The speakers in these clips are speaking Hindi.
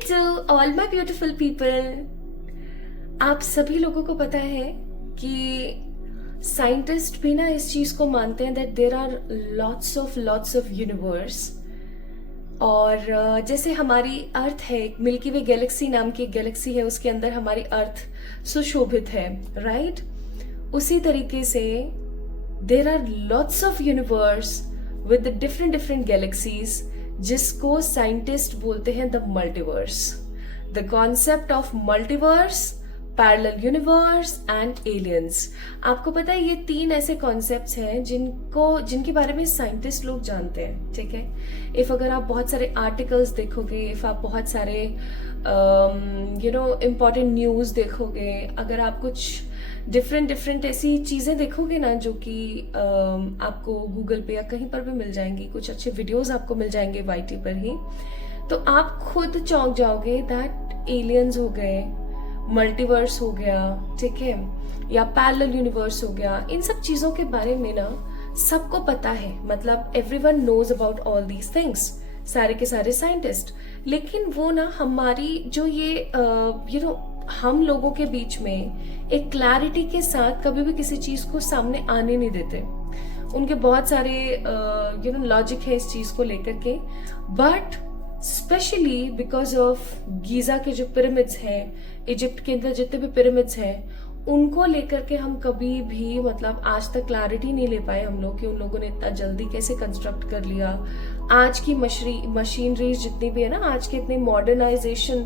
to all my beautiful people। आप सभी लोगों को पता है कि साइंटिस्ट भी ना इस चीज को मानते हैं that there are lots of universe. और जैसे हमारी अर्थ है, मिल्की वे गैलेक्सी नाम की एक गैलेक्सी है, उसके अंदर हमारी अर्थ सुशोभित है, राइट? उसी तरीके से there are lots of universe with different galaxies, जिसको साइंटिस्ट बोलते हैं the multiverse. The concept of multiverse, parallel universe and aliens. आपको पता है ये तीन ऐसे कॉन्सेप्ट्स हैं जिनके बारे में साइंटिस्ट लोग जानते हैं, ठीक है? इफ अगर आप बहुत सारे आर्टिकल्स देखोगे, इफ आप बहुत सारे इम्पोर्टेंट न्यूज देखोगे, अगर आप कुछ डिफरेंट ऐसी चीजें देखोगे ना जो कि आपको गूगल पे या कहीं पर भी मिल जाएंगी, कुछ अच्छे वीडियोस आपको मिल जाएंगे वाईटी पर ही, तो आप खुद चौंक जाओगे दैट एलियंस हो गए, मल्टीवर्स हो गया, ठीक है, या पैरेलल यूनिवर्स हो गया। इन सब चीजों के बारे में ना सबको पता है, मतलब everyone knows about all these things, सारे के सारे साइंटिस्ट। लेकिन वो ना हमारी जो ये हम लोगों के बीच में एक क्लैरिटी के साथ कभी भी किसी चीज को सामने आने नहीं देते। उनके बहुत सारे लॉजिक है इस चीज को लेकर के, but specially because of Giza के जो पिरामिड्स हैं, इजिप्ट के अंदर जितने भी पिरामिड्स हैं, उनको लेकर के हम कभी भी मतलब आज तक क्लैरिटी नहीं ले पाए हम लोग कि उन लोगों ने इतना जल्दी कैसे कंस्ट्रक्ट कर लिया। आज की मशीनरी जितनी भी है ना, आज के इतने मॉडर्नाइजेशन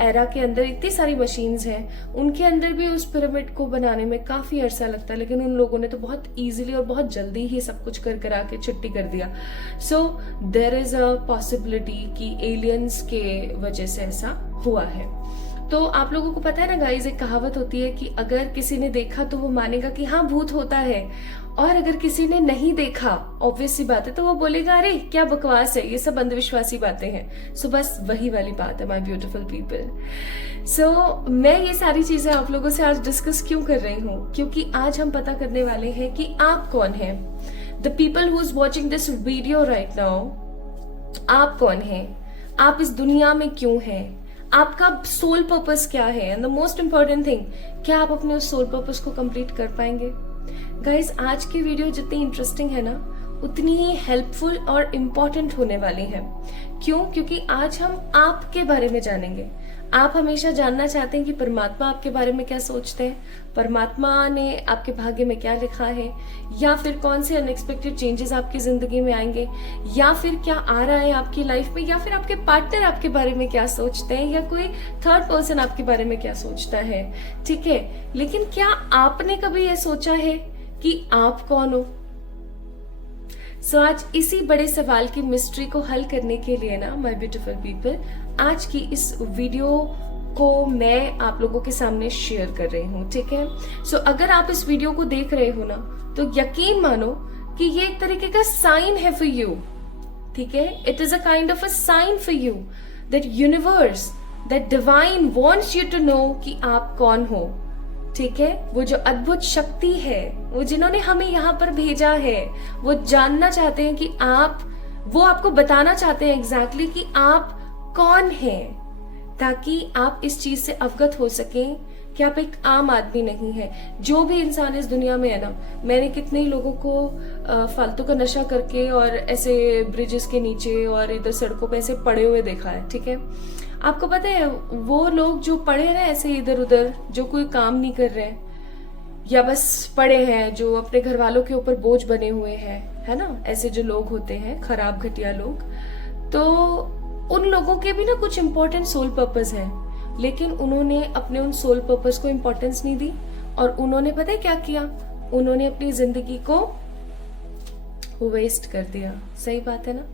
एरा के अंदर इतनी सारी मशीन्स हैं, उनके अंदर भी उस पिरामिड को बनाने में काफी अरसा लगता है, लेकिन उन लोगों ने तो बहुत इजीली और बहुत जल्दी ही सब कुछ करा के छुट्टी कर दिया। So there is a possibility कि एलियंस के वजह से ऐसा हुआ है। तो आप लोगों को पता है ना गाइस, एक कहावत होती है कि अगर किसी ने देखा तो वो मानेगा कि हाँ भूत होता है, और अगर किसी ने नहीं देखा, ऑब्वियस सी बात है, तो वो बोलेगा अरे क्या बकवास है, ये सब अंधविश्वासी बातें हैं। सो बस वही वाली बात है माय ब्यूटीफुल पीपल। सो मैं ये सारी चीजें आप लोगों से आज डिस्कस क्यों कर रही हूँ, क्योंकि आज हम पता करने वाले हैं कि आप कौन हैं। The people who is watching this video right now, आप कौन हैं, आप इस दुनिया में क्यों हैं, आपका सोल पर्पस क्या है, and the most important thing, क्या आप अपने उस सोल पर्पस को कंप्लीट कर पाएंगे। गाइज आज की वीडियो जितनी इंटरेस्टिंग है ना, उतनी ही हेल्पफुल और इम्पॉर्टेंट होने वाली है। क्यों? क्योंकि आज हम आपके बारे में जानेंगे। आप हमेशा जानना चाहते हैं कि परमात्मा आपके बारे में क्या सोचते हैं, परमात्मा ने आपके भाग्य में क्या लिखा है, या फिर कौन से अनएक्सपेक्टेड चेंजेस आपकी जिंदगी में आएंगे, या फिर क्या आ रहा है आपकी लाइफ में, या फिर आपके पार्टनर आपके बारे में क्या सोचते हैं, या कोई थर्ड पर्सन आपके बारे में क्या सोचता है, ठीक है। लेकिन क्या आपने कभी ये सोचा है कि आप कौन हो? सो आज इसी बड़े सवाल की मिस्ट्री को हल करने के लिए ना माय ब्यूटीफुल पीपल, आज की इस वीडियो को मैं आप लोगों के सामने शेयर कर रही हूँ, ठीक है। सो अगर आप इस वीडियो को देख रहे हो ना, तो यकीन मानो कि ये एक तरीके का साइन है फॉर यू, ठीक है। It is a kind of a sign for you that universe, that divine wants you to know कि आप कौन हो, ठीक है। वो जो अद्भुत शक्ति है, वो जिन्होंने हमें यहाँ पर भेजा है, वो जानना चाहते हैं कि वो आपको बताना चाहते हैं एग्जैक्टली कि आप कौन हैं, ताकि आप इस चीज से अवगत हो सकें कि आप एक आम आदमी नहीं है। जो भी इंसान इस दुनिया में है ना, मैंने कितने ही लोगों को फालतू का नशा करके और ऐसे ब्रिजेस के नीचे और इधर सड़कों पे ऐसे पड़े हुए देखा है, ठीक है। आपको पता है वो लोग जो पड़े हैं ऐसे इधर उधर, जो कोई काम नहीं कर रहे हैं या बस पड़े हैं, जो अपने घर वालों के ऊपर बोझ बने हुए हैं, है ना, ऐसे जो लोग होते हैं खराब घटिया लोग, तो उन लोगों के भी ना कुछ इंपॉर्टेंट सोल पर्पस है, लेकिन उन्होंने अपने उन सोल पर्पस को इंपॉर्टेंस नहीं दी, और उन्होंने पता है क्या किया, उन्होंने अपनी जिंदगी को वेस्ट कर दिया। सही बात है ना।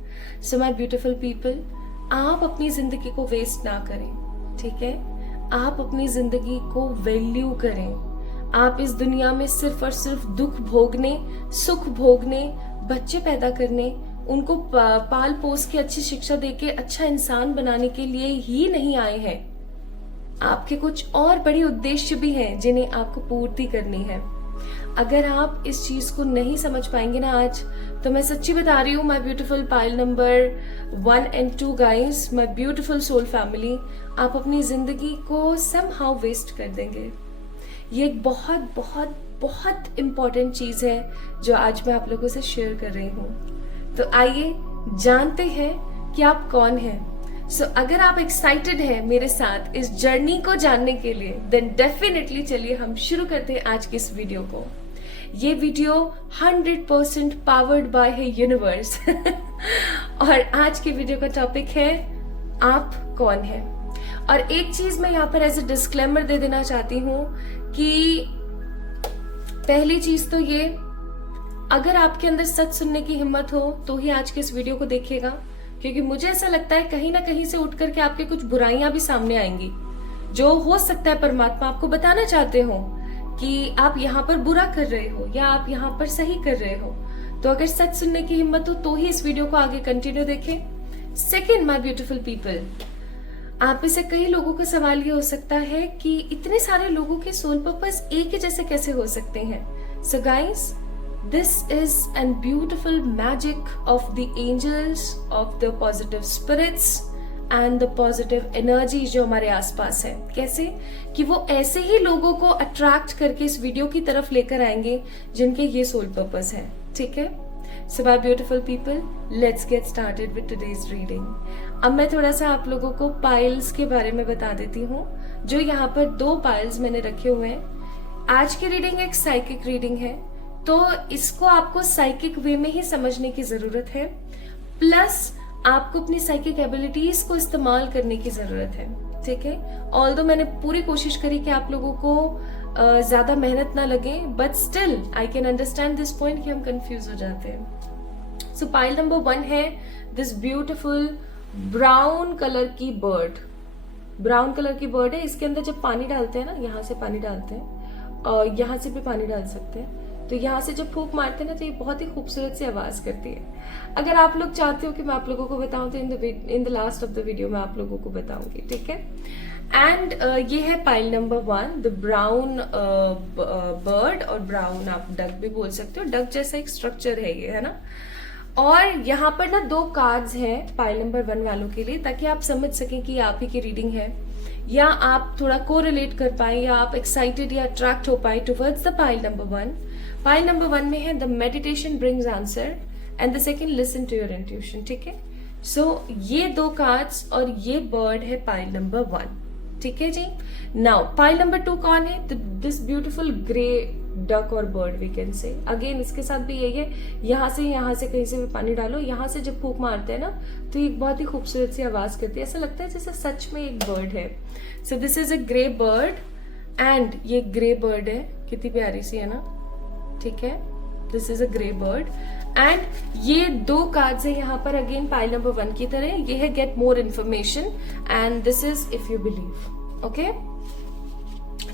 सो माय ब्यूटीफुल पीपल, आप अपनी जिंदगी को वेस्ट ना करें, ठीक है। आप अपनी जिंदगी को वैल्यू करें। आप इस दुनिया में सिर्फ और सिर्फ दुख भोगने, सुख भोगने, बच्चे पैदा करने, उनको पाल पोस के अच्छी शिक्षा देके अच्छा इंसान बनाने के लिए ही नहीं आए हैं। आपके कुछ और बड़े उद्देश्य भी हैं जिन्हें आपको पूर्ति करनी है। अगर आप इस चीज को नहीं समझ पाएंगे ना आज, तो मैं सच्ची बता रही हूँ, my beautiful pile number 1 and 2 guys, my beautiful soul family, आप अपनी जिंदगी को समहाउ वेस्ट कर देंगे। ये एक बहुत बहुत बहुत इम्पोर्टेंट चीज है जो आज मैं आप लोगों से शेयर कर रही हूँ। तो आइए जानते हैं कि आप कौन हैं। अगर आप एक्साइटेड हैं मेरे साथ इस जर्नी को जानने के लिए, देन डेफिनेटली चलिए हम शुरू करते हैं आज की इस वीडियो को। ये वीडियो 100% पावर्ड बाय है यूनिवर्स और आज की वीडियो का टॉपिक है आप कौन हैं। और एक चीज मैं यहाँ पर एज ए डिस्क्लेमर दे देना चाहती हूँ कि पहली चीज तो ये, अगर आपके अंदर सच सुनने की हिम्मत हो तो ही आज के इस वीडियो को देखिएगा, क्योंकि मुझे ऐसा लगता है कहीं ना कहीं से उठ करके आपके कुछ बुराइयां भी सामने आएंगी, जो हो सकता है परमात्मा आपको बताना चाहते हो कि आप यहाँ पर बुरा कर रहे हो या आप यहाँ पर सही कर रहे हो। तो अगर सच सुनने की हिम्मत हो तो ही इस वीडियो को आगे कंटिन्यू देखें। सेकेंड, माय ब्यूटीफुल पीपल, आप में से कई लोगों का सवाल ये हो सकता है कि इतने सारे लोगों के सोल पर्पस एक ही जैसे कैसे हो सकते हैं। So guys, this is a beautiful magic of the angels, of the positive spirits and the positive energy जो हमारे आसपास है। कैसे कि वो ऐसे ही लोगों को अट्रैक्ट करके इस वीडियो की तरफ लेकर आएंगे जिनके ये सोल पर्पस है। ठीक है, सो my beautiful people, let's get started with today's reading. अब मैं थोड़ा सा आप लोगों को पाइल्स के बारे में बता देती हूँ। जो यहाँ पर 2 पाइल्स मैंने रखे हुए हैं। आज की रीडिंग एक साइकिक रीडिंग है, तो इसको आपको साइकिक वे में ही समझने की जरूरत है, प्लस आपको अपनी साइकिक एबिलिटीज को इस्तेमाल करने की जरूरत है। ठीक है, ऑल्दो मैंने पूरी कोशिश करी कि आप लोगों को ज्यादा मेहनत ना लगे, but still I can understand this point कि हम कंफ्यूज हो जाते हैं। सो पाइल नंबर 1 है दिस ब्यूटिफुल ब्राउन कलर की बर्ड। ब्राउन कलर की बर्ड है। इसके अंदर जब पानी डालते हैं ना, यहाँ से पानी डालते हैं और यहाँ से भी पानी डाल सकते हैं, तो यहाँ से जब फूंक मारते हैं ना तो ये बहुत ही खूबसूरत सी आवाज करती है। अगर आप लोग चाहते हो कि मैं आप लोगों को बताऊं तो in the last of the video मैं आप लोगों को बताऊंगी। ठीक है, एंड ये है pile number 1, the brown bird, और ब्राउन आप डक भी बोल सकते हो। डक जैसा एक स्ट्रक्चर है ये, है ना। और यहाँ पर ना 2 कार्ड्स हैं पाइल नंबर 1 वालों के लिए, ताकि आप समझ सकें कि आप ही की रीडिंग है, या आप थोड़ा कोरिलेट कर पाए, या आप एक्साइटेड या अट्रैक्ट हो पाए towards the pile number 1। Pile number 1 में है the meditation brings answer and the second listen to your intuition. ठीक है, सो ये 2 कार्ड्स और ये बर्ड है पाइल नंबर 1। ठीक है जी। नाउ पाइल नंबर 2 कौन है? दिस ब्यूटीफुल ग्रे डक और bird we can say. Again इसके साथ भी यही है, यहाँ से कहीं से भी पानी डालो, यहाँ से जब फूंक मारते हैं ना तो एक बहुत ही खूबसूरत सी आवाज करती है, ऐसा लगता है जैसे सच में एक बर्ड है। So this is a grey bird and ये ग्रे बर्ड है, कितनी प्यारी सी है ना। ठीक है, this is a grey bird and ये 2 कार्ड्स है यहाँ पर अगेन पाइल नंबर 1 की तरह। ये है get more information and this is if you believe. Okay,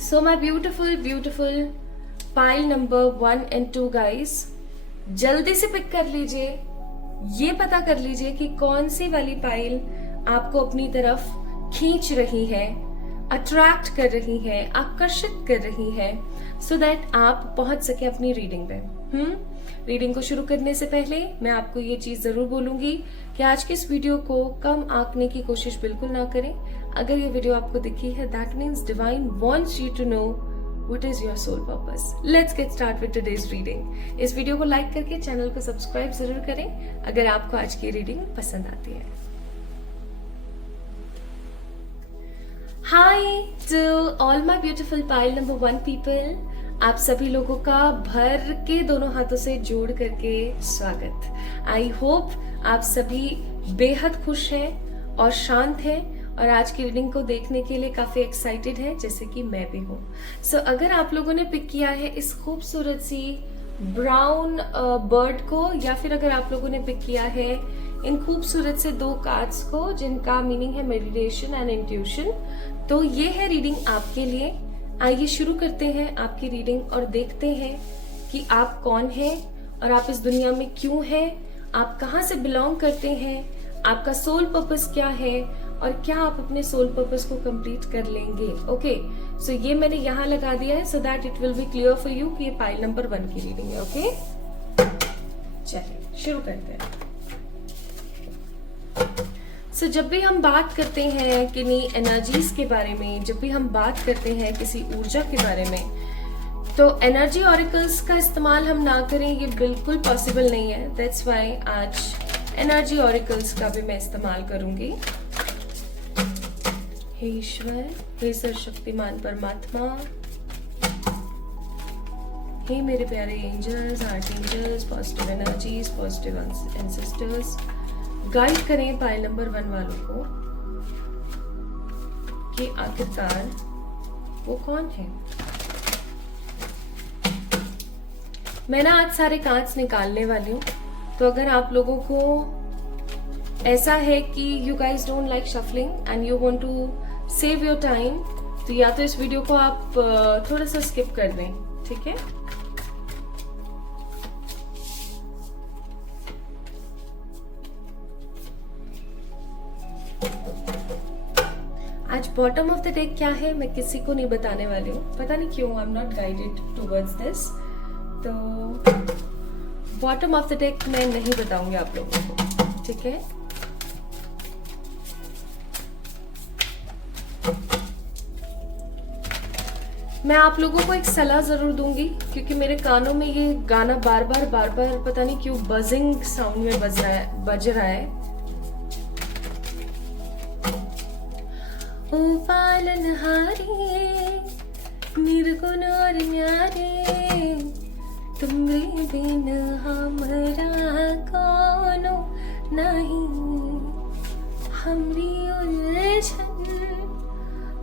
so my beautiful beautiful pile number 1 and 2 guys, जल्दी से पिक कर लीजिए, ये पता कर लीजिए कि कौन सी वाली पाइल आपको अपनी तरफ खींच रही है, अट्रैक्ट कर रही है, आकर्षित कर रही है, सो दैट आप पहुंच सके अपनी रीडिंग पे। रीडिंग को शुरू करने से पहले मैं आपको ये चीज जरूर बोलूंगी कि आज की इस वीडियो को कम आंकने की कोशिश बिल्कुल ना करें। अगर ये वीडियो आपको दिखी है, that means divine wants you to know What is your soul purpose? Let's get started with today's reading. इस वीडियो को लाइक करके चैनल को सब्सक्राइब जरूर करें अगर आपको आज की रीडिंग पसंद आती है। Hi to all my beautiful pile number 1 people. आप सभी लोगों का भर के दोनों हाथों से जोड़ करके स्वागत। आई होप आप सभी बेहद खुश हैं और शांत हैं और आज की रीडिंग को देखने के लिए काफी एक्साइटेड है, जैसे कि मैं भी हूँ। सो अगर आप लोगों ने पिक किया है इस खूबसूरत सी ब्राउन बर्ड को, या फिर अगर आप लोगों ने पिक किया है इन खूबसूरत से 2 कार्ड्स को जिनका मीनिंग है मेडिटेशन एंड इंट्यूशन, तो ये है रीडिंग आपके लिए। आइए शुरू करते हैं आपकी रीडिंग और देखते हैं कि आप कौन हैं और आप इस दुनिया में क्यों हैं, आप कहाँ से बिलोंग करते हैं, आपका सोल पर्पस क्या है और क्या आप अपने सोल पर्पस को कंप्लीट कर लेंगे। ओके, सो ये मैंने यहाँ लगा दिया है, so that it will be clear for you कि ये पाइल नंबर 1 की रीडिंग है। ओके, चलिए शुरू करते हैं। सो जब भी हम बात करते हैं किन्हीं एनर्जीज के बारे में, जब भी हम बात करते हैं किसी ऊर्जा के बारे में, तो एनर्जी ऑरिकल्स का इस्तेमाल हम ना करें ये बिल्कुल पॉसिबल नहीं है। दैट्स व्हाई आज एनर्जी ऑरिकल्स का भी मैं इस्तेमाल करूंगी। हे ईश्वर, हे सर्वशक्तिमान परमात्मा, हे मेरे प्यारे angels, arch angels, positive energies, positive ancestors, guide करें पाइल नंबर 1 वालों को कि आखिरकार वो कौन है। मैं ना आज सारे कार्ड्स निकालने वाली हूँ, तो अगर आप लोगों को ऐसा है कि you guys don't like shuffling and you want to save your time, तो या तो इस वीडियो को आप थोड़ा सा स्किप कर दें, ठीक है। आज बॉटम ऑफ द डेक क्या है मैं किसी को नहीं बताने वाली हूँ, पता नहीं क्यों, I am not guided towards this. तो बॉटम ऑफ द डेक मैं नहीं बताऊंगी आप लोगों को, ठीक है। मैं आप लोगों को एक सलाह जरूर दूंगी, क्योंकि मेरे कानों में ये गाना बार बार पता नहीं क्यों बजिंग साउंड में बज रहा है। ओ पालनहारी निर्गुण और न्यारे, तुमरे बिन हमरा कोनो नहीं, हमरी उलझन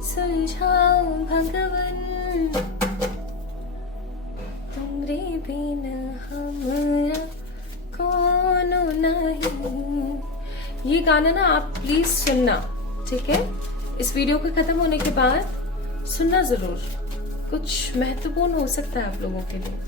सुलझाओ भगवन, तुमरे बिन हमरा कोनो नहीं। ये गाना ना आप प्लीज सुनना, ठीक है। इस वीडियो के खत्म होने के बाद सुनना जरूर, कुछ महत्वपूर्ण हो सकता है आप लोगों के लिए।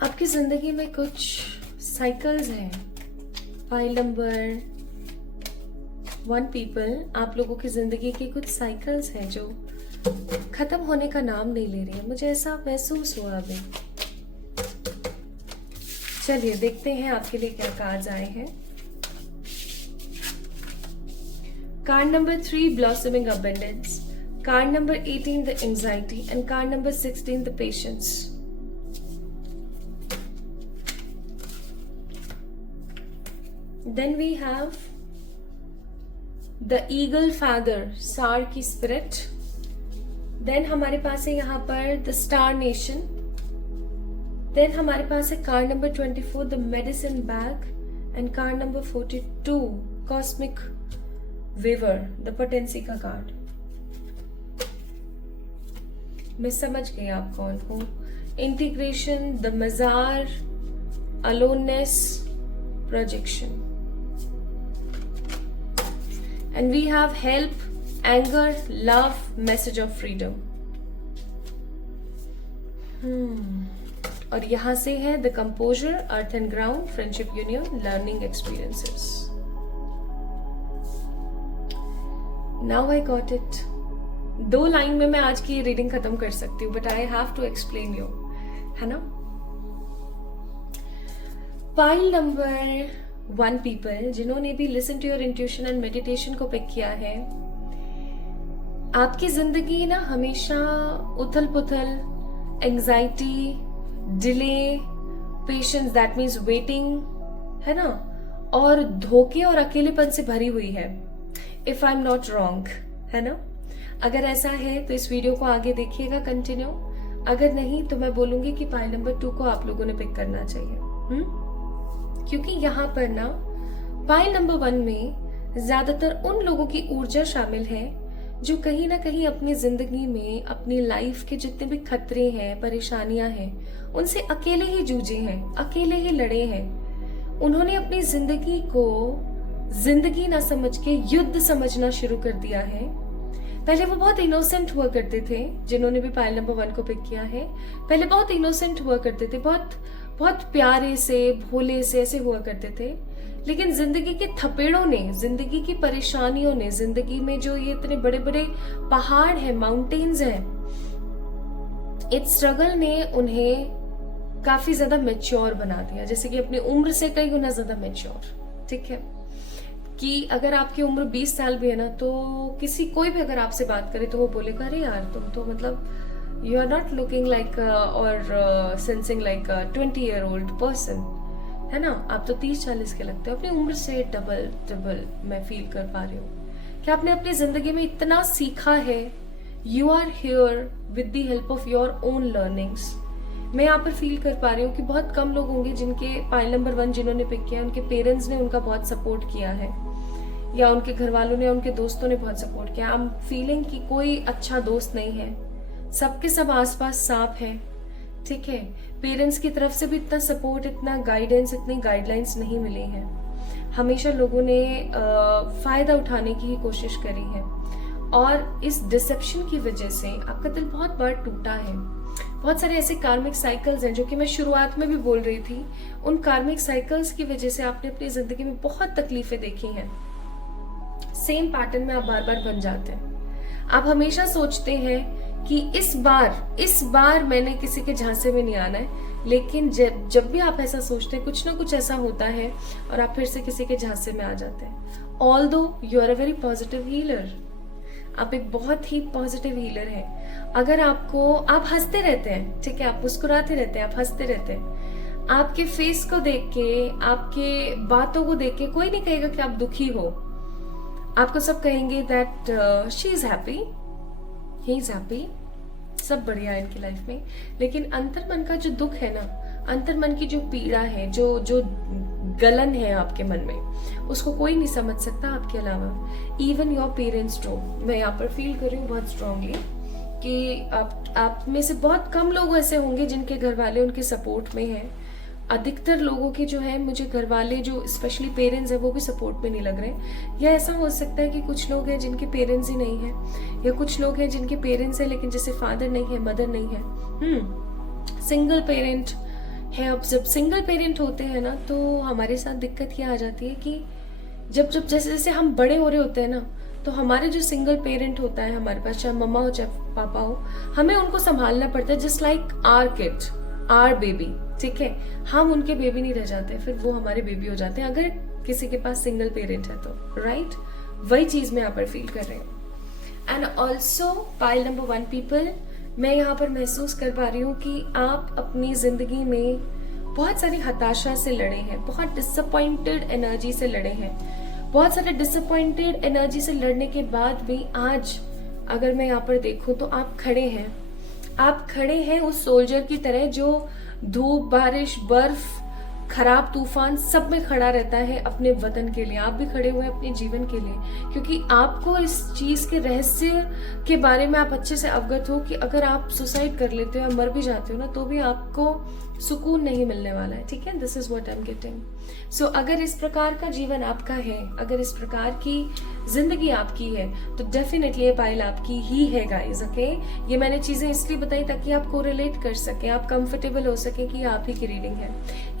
आपकी जिंदगी में कुछ साइकिल्स हैं। फाइल नंबर 1 पीपल, आप लोगों की जिंदगी की कुछ साइकिल्स हैं जो खत्म होने का नाम नहीं ले रही है, मुझे ऐसा महसूस हुआ अभी। चलिए देखते हैं आपके लिए क्या कार्ड्स आए हैं। Card number 3 blossoming abundance, card number 18 the anxiety and card number 16 the patience. Then we have the eagle feather, सार की स्पिरिट। देन हमारे पास है यहाँ पर द स्टार नेशन। देन हमारे पास है card number 24 the medicine bag and card number 42 cosmic weaver, the potency का कार्ड। मैं समझ गई आप कौन हो। इंटीग्रेशन, द मजार, aloneness, projection. And we have help, anger, love, message of freedom. और यहां से है the composure, earth and ground, friendship union, learning experiences. Now I got it. 2 line में मैं आज की रीडिंग खत्म कर सकती हूँ, but I have to explain you, है ना। फाइल नंबर 1 पीपल जिन्होंने भी listen to your intuition and meditation को पिक किया है, आपकी जिंदगी ना हमेशा उथल पुथल, anxiety, delay, patience that means waiting, है ना, और धोखे और अकेलेपन से भरी हुई है, if I am not wrong, है ना। अगर ऐसा है तो इस वीडियो को आगे देखिएगा कंटिन्यू, अगर नहीं तो मैं बोलूंगी कि पाइल नंबर 2 को आप लोगों ने पिक करना चाहिए। क्योंकि यहाँ पर ना पाइल नंबर 1 में ज्यादातर उन लोगों की ऊर्जा शामिल है जो कहीं ना कहीं अपनी जिंदगी में अपनी लाइफ के जितने भी खतरे हैं, परेशानियां हैं, उनसे अकेले ही जूझे हैं, अकेले ही लड़े हैं। उन्होंने अपनी जिंदगी को जिंदगी ना समझ के युद्ध समझना शुरू कर दिया है। पहले वो बहुत इनोसेंट हुआ करते थे, जिन्होंने भी पायल नंबर 1 को पिक किया है, पहले बहुत इनोसेंट हुआ करते थे, बहुत बहुत प्यारे से, भोले से ऐसे हुआ करते थे। लेकिन जिंदगी के थपेड़ों ने, जिंदगी की परेशानियों ने, जिंदगी में जो ये इतने बड़े बड़े पहाड़ हैं, माउंटेन्स हैं, इस स्ट्रगल ने उन्हें काफी ज्यादा मैच्योर बना दिया, जैसे कि अपनी उम्र से कई गुना ज्यादा मैच्योर। ठीक है, कि अगर आपकी उम्र 20 साल भी है ना, तो कोई भी अगर आपसे बात करे तो वो बोलेगा, अरे यार तुम तो मतलब you are not looking like और सेंसिंग लाइक 20-year-old पर्सन, है ना, आप तो 30-40 के लगते हो। अपनी उम्र से डबल मैं फील कर पा रही हूँ कि आपने अपनी जिंदगी में इतना सीखा है। You are here with the help of your own learnings. मैं यहाँ पर फील कर पा रही हूँ कि बहुत कम लोग होंगे जिनके पायल नंबर 1 जिन्होंने पिक किया, उनके पेरेंट्स ने उनका बहुत सपोर्ट किया है, या उनके घर वालों ने, उनके दोस्तों ने बहुत सपोर्ट किया। आई एम फीलिंग कि कोई अच्छा दोस्त नहीं है, सबके सब आसपास सांप है। ठीक है, पेरेंट्स की तरफ से भी इतना सपोर्ट, इतना गाइडेंस, इतनी गाइडलाइंस नहीं मिली है। हमेशा लोगों ने फायदा उठाने की ही कोशिश करी है, और इस डिसेप्शन की वजह से आपका दिल बहुत बार टूटा है। बहुत सारे ऐसे कार्मिक साइकिल्स हैं जो कि मैं शुरुआत में भी बोल रही थी, उन कार्मिक साइकिल्स की वजह से आपने अपनी जिंदगी में बहुत तकलीफें देखी हैं। सेम पैटर्न में आप बार बार बन जाते हैं। आप हमेशा सोचते हैं कि इस बार मैंने किसी के झांसे में नहीं आना है, लेकिन जब भी आप ऐसा सोचते हैं, कुछ ना कुछ ऐसा होता है और आप फिर से किसी के झांसे में आ जाते हैं। Although you are a very positive healer, आप एक बहुत ही पॉजिटिव हीलर हैं। अगर आप हंसते रहते हैं, ठीक है, आप मुस्कुराते रहते हैं, आप हंसते रहते हैं, आपके फेस को देख के, आपके बातों को देख के कोई नहीं कहेगा कि आप दुखी हो। आपको सब कहेंगे that she is happy, he is happy, सब बढ़िया है इनकी लाइफ में। लेकिन अंतर्मन का जो दुख है ना, अंतर्मन की जो पीड़ा है, जो गलन है आपके मन में, उसको कोई नहीं समझ सकता आपके अलावा। Even your parents too. मैं यहाँ पर फील कर रही हूँ बहुत स्ट्रांगली कि आप में से बहुत कम लोग ऐसे होंगे जिनके घर वाले उनके सपोर्ट में हैं। अधिकतर लोगों के जो है, मुझे घर वाले जो स्पेशली पेरेंट्स हैं वो भी सपोर्ट में नहीं लग रहे। या ऐसा हो सकता है कि कुछ लोग हैं जिनके पेरेंट्स ही नहीं है, या कुछ लोग हैं जिनके पेरेंट्स हैं लेकिन जैसे फादर नहीं है, मदर नहीं है, सिंगल पेरेंट है। अब जब सिंगल पेरेंट होते हैं ना, तो हमारे साथ दिक्कत ये आ जाती है कि जब जैसे जैसे हम बड़े हो रहे होते हैं ना, तो हमारे जो सिंगल पेरेंट होता है हमारे पास, चाहे मम्मा हो चाहे पापा हो, हमें उनको संभालना पड़ता है just like our kid, our baby. ठीक है, हम उनके बेबी नहीं रह जाते, फिर वो हमारे बेबी हो जाते हैं अगर किसी के पास सिंगल पेरेंट है तो, राइट। वही चीज मैं यहाँ पर फील कर रही हूँ। And also pile number 1 people, मैं यहाँ पर महसूस कर पा रही हूँ कि आप अपनी जिंदगी में बहुत सारी हताशा से लड़े हैं, बहुत डिसअपॉइंटेड एनर्जी से लड़े हैं। बहुत सारे डिसअपॉइंटेड एनर्जी से लड़ने के बाद भी आज अगर मैं यहाँ पर देखूं तो आप खड़े हैं। आप खड़े हैं उस सोल्जर की तरह जो धूप, बारिश, बर्फ, खराब तूफान सब में खड़ा रहता है अपने वतन के लिए। आप भी खड़े हुए हैं अपने जीवन के लिए, क्योंकि आपको इस चीज के रहस्य के बारे में आप अच्छे से अवगत हो कि अगर आप सुसाइड कर लेते हो या मर भी जाते हो ना, तो भी आपको सुकून नहीं मिलने वाला है। ठीक है, this is what I am getting. So अगर इस प्रकार का जीवन आपका है, अगर इस प्रकार की जिंदगी आपकी है, तो डेफिनेटली ये पाइल आपकी ही है गाइस। ओके, ये मैंने चीजें इसलिए बताई ताकि आप कोरिलेट कर सकें, आप कंफर्टेबल हो सके कि आप ही की रीडिंग है।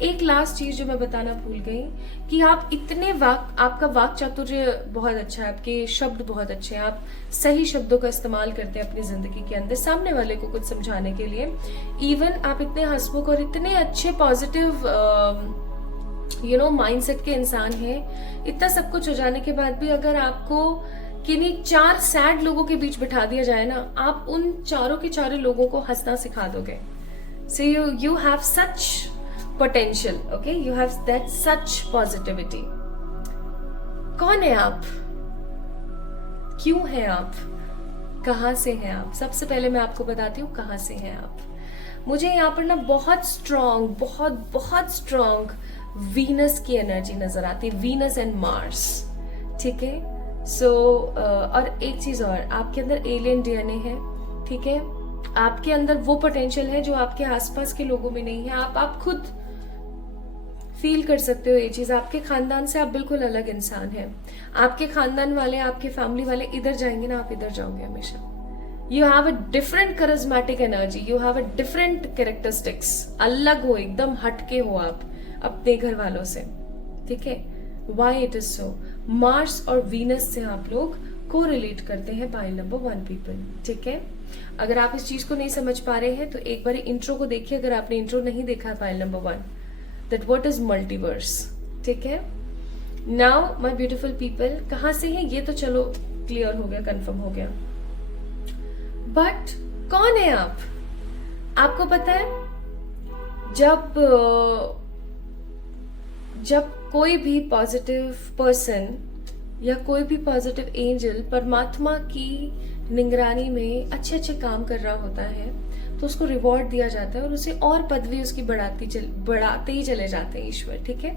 एक लास्ट चीज जो मैं बताना भूल गई कि आप इतने आपका वाक चातुर्य बहुत अच्छा है, आपके शब्द बहुत अच्छे हैं, आप सही शब्दों का इस्तेमाल करते हैं अपनी जिंदगी के अंदर सामने वाले को कुछ समझाने के लिए। इवन आप इतने हंसमुख और इतने अच्छे पॉजिटिव माइंडसेट के इंसान हैं। इतना सब कुछ हो जाने के बाद भी अगर आपको किन्हीं 4 सैड लोगों के बीच बिठा दिया जाए ना, आप उन चारों के चारों लोगों को हंसना सिखा दोगे। So you have such potential, okay, you have that such positivity. कौन है आप? क्यों है आप? कहाँ से हैं आप? सबसे पहले मैं आपको बताती हूँ कहाँ से हैं आप। मुझे यहाँ पर ना बहुत स्ट्रॉन्ग वीनस की एनर्जी नजर आती है, वीनस एंड मार्स। ठीक है। सो और एक चीज और, आपके अंदर एलियन डीएनए है, ठीक है। आपके अंदर वो पोटेंशियल है जो आपके आसपास के लोगों में नहीं है। आप खुद फील कर सकते हो ये चीज। आपके खानदान से आप बिल्कुल अलग इंसान हैं। आपके खानदान वाले, आपके फैमिली वाले इधर जाएंगे ना, आप इधर जाओगे हमेशा। You have a different charismatic energy, you have a different characteristics. अलग हो, एकदम हटके हो आप अपने घर वालों से, ठीक है। Why it is so? Mars और वीनस से आप लोग को रिलेट करते हैं पाइल नंबर 1 पीपल, ठीक है। अगर आप इस चीज को नहीं समझ पा रहे हैं तो एक बार इंट्रो को देखिए, अगर आपने इंट्रो नहीं देखा है pile number 1, that what is multiverse, ठीक है। नाउ माय ब्यूटीफुल पीपल, कहां से है ये तो चलो क्लियर हो गया, कंफर्म हो गया, बट कौन है आप? आपको पता है, जब कोई भी पॉजिटिव पर्सन या कोई भी पॉजिटिव एंजल परमात्मा की निगरानी में अच्छे अच्छे काम कर रहा होता है तो उसको रिवॉर्ड दिया जाता है और उसे और पदवी उसकी बढ़ाते ही चले जाते हैं ईश्वर, ठीक है।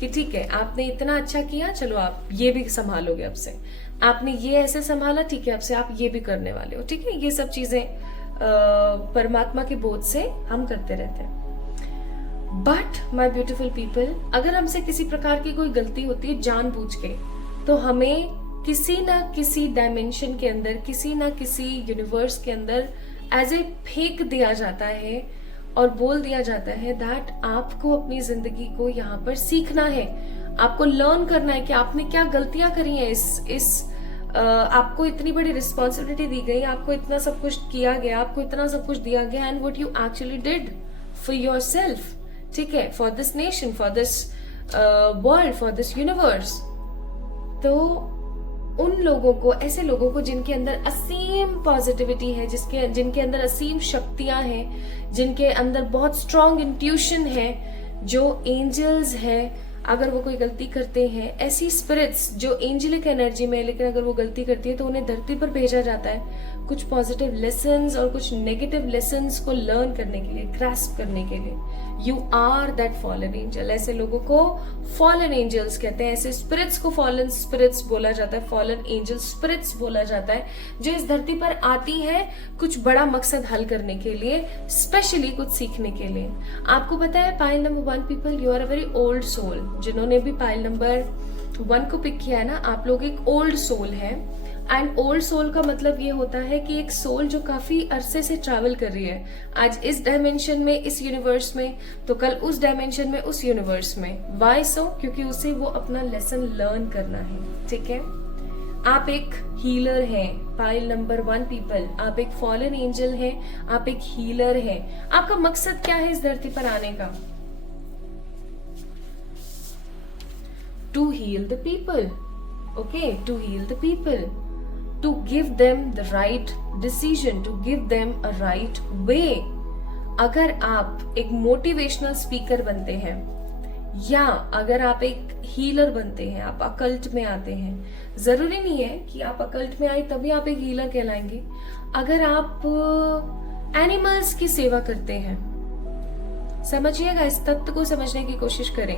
कि ठीक है, आपने इतना अच्छा किया, चलो आप ये भी संभालोगे अब से, आपने ये ऐसे संभाला, ठीक है, अब से आप ये भी करने वाले हो, ठीक है। ये सब चीजें परमात्मा के बोझ से हम करते रहते हैं। बट माय ब्यूटीफुल पीपल, अगर हमसे किसी प्रकार की कोई गलती होती है जानबूझ के, तो हमें किसी ना किसी डायमेंशन के अंदर, किसी ना किसी यूनिवर्स के अंदर एज ए फेंक दिया जाता है और बोल दिया जाता है दैट आपको अपनी जिंदगी को यहाँ पर सीखना है, आपको लर्न करना है कि आपने क्या गलतियां करी हैं। आपको इतनी बड़ी रिस्पॉन्सिबिलिटी दी गई, आपको इतना सब कुछ किया गया, आपको इतना सब कुछ दिया गया, and what you actually did for your self, ठीक है, for this nation, for this world, for this universe. तो उन लोगों को, ऐसे लोगों को जिनके अंदर असीम पॉजिटिविटी है, जिनके अंदर असीम शक्तियां हैं, जिनके अंदर बहुत स्ट्रॉन्ग इंट्यूशन है, जो एंजल्स हैं, अगर वो कोई गलती करते हैं, ऐसी स्पिरिट्स जो एंजेलिक एनर्जी में, लेकिन अगर वो गलती करती है तो उन्हें धरती पर भेजा जाता है कुछ पॉजिटिव लेसन्स और कुछ नेगेटिव लेसन्स को लर्न करने के लिए, ग्रास्प करने के लिए। You are that fallen angel. ऐसे लोगों को फॉलन एंजल्स कहते हैं, ऐसे स्पिरिट्स को फॉलन स्पिरिट्स बोला जाता है, फॉलन एंजल स्पिरिट्स बोला जाता है, जो इस धरती पर आती है कुछ बड़ा मकसद हल करने के लिए, स्पेशली कुछ सीखने के लिए। आपको पता है pile number 1 people, you are a very old soul. जिन्होंने भी पाइल नंबर 1 को पिक किया है ना, आप लोग एक ओल्ड सोल है। एंड ओल्ड सोल का मतलब ये होता है कि एक सोल जो काफी अरसे से ट्रैवल कर रही है, आज इस डायमेंशन में, इस यूनिवर्स में, तो कल उस डायमेंशन में, उस यूनिवर्स में। वाई सो? क्योंकि उसे वो अपना लेसन लर्न करना है, ठीक है। आप एक हीलर हैं पाइल नंबर 1 पीपल, आप एक फॉलन एंजल हैं, आप एक हीलर हैं। आपका मकसद क्या है इस धरती पर आने का? To heal the people, okay, to heal the people, to give them the right decision, to give them a right way। अगर आप एक मोटिवेशनल स्पीकर बनते हैं या अगर आप एक हीलर बनते हैं, आप अकल्ट में आते हैं, जरूरी नहीं है कि आप अकल्ट में आए तभी आप एक हीलर कहलाएंगे। अगर आप एनिमल्स की सेवा करते हैं, समझिएगा, इस तत्व को समझने की कोशिश करें।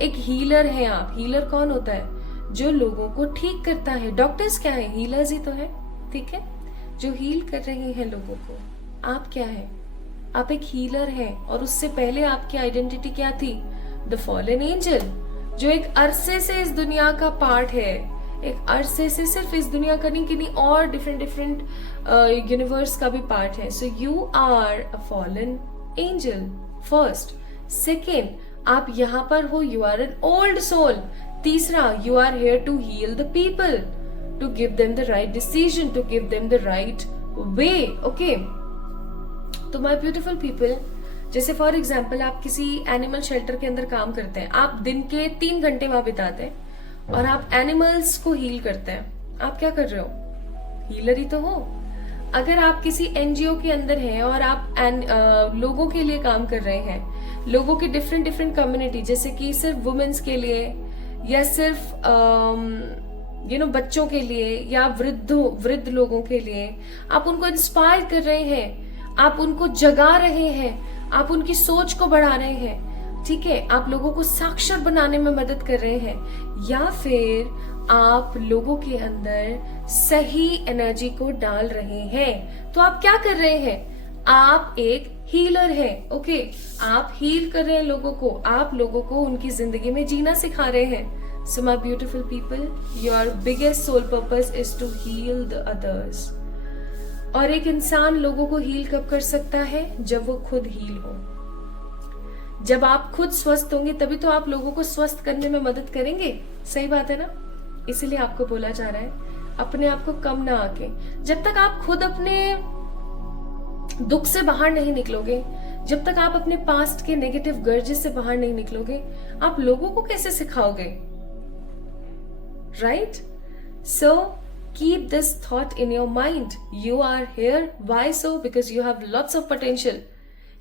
एक हीलर है आप। हीलर कौन होता है? जो लोगों को ठीक करता है। डॉक्टर्स क्या है? हीलर्स ही तो है, ठीक है, जो हील कर रहे हैं लोगों को। आप क्या है? आप एक हीलर हैं। और उससे पहले आपकी आइडेंटिटी क्या थी? द फॉलन एंजल, जो एक अरसे से इस दुनिया का पार्ट है, एक अरसे से सिर्फ इस दुनिया का नहीं, किन्हीं और डिफरेंट यूनिवर्स का भी पार्ट है। So you are a fallen angel first. Second, आप यहाँ पर हो, you are an old soul. तीसरा, you are here to heal the people, to give them the right decision, to give them the right way, okay? तो my beautiful people, जैसे फॉर एग्जाम्पल आप किसी एनिमल शेल्टर के अंदर काम करते हैं, आप दिन के 3 घंटे वहां बिताते हैं और आप एनिमल्स को हील करते हैं। आप क्या कर रहे हो? हीलर ही तो हो। अगर आप किसी एनजीओ के अंदर हैं और आप लोगों के लिए काम कर रहे हैं, लोगों की डिफरेंट कम्युनिटी, जैसे कि सिर्फ वुमेन्स के लिए या सिर्फ बच्चों के लिए या वृद्ध लोगों के लिए, आप उनको इंस्पायर कर रहे हैं, आप उनको जगा रहे हैं, आप उनकी सोच को बढ़ा रहे हैं, ठीक है, आप लोगों को साक्षर बनाने में मदद कर रहे हैं। या फिर आप लोगों के अंदर सही एनर्जी को डाल रहे हैं। तो आप क्या कर रहे हैं? आप एक हीलर हैं, ओके? आप हील कर रहे हैं लोगों को, आप लोगों को उनकी जिंदगी में जीना सिखा रहे हैं। So my beautiful people, your biggest soul purpose is to heal the others. और एक इंसान लोगों को हील कब कर सकता है? जब वो खुद हील हो। जब आप खुद स्वस्थ होंगे तभी तो आप लोगों को स्वस्थ करने में मदद करेंगे। सही बात है ना? इसीलिए आपको बोला जा रहा है अपने आप को कम ना आके। जब तक आप खुद अपने दुख से बाहर नहीं निकलोगे, जब तक आप अपने पास्ट के नेगेटिव गर्जेस से बाहर नहीं निकलोगे, आप लोगों को कैसे सिखाओगे? Right? So keep this thought in your mind. You are here. Why so? Because you have lots of potential.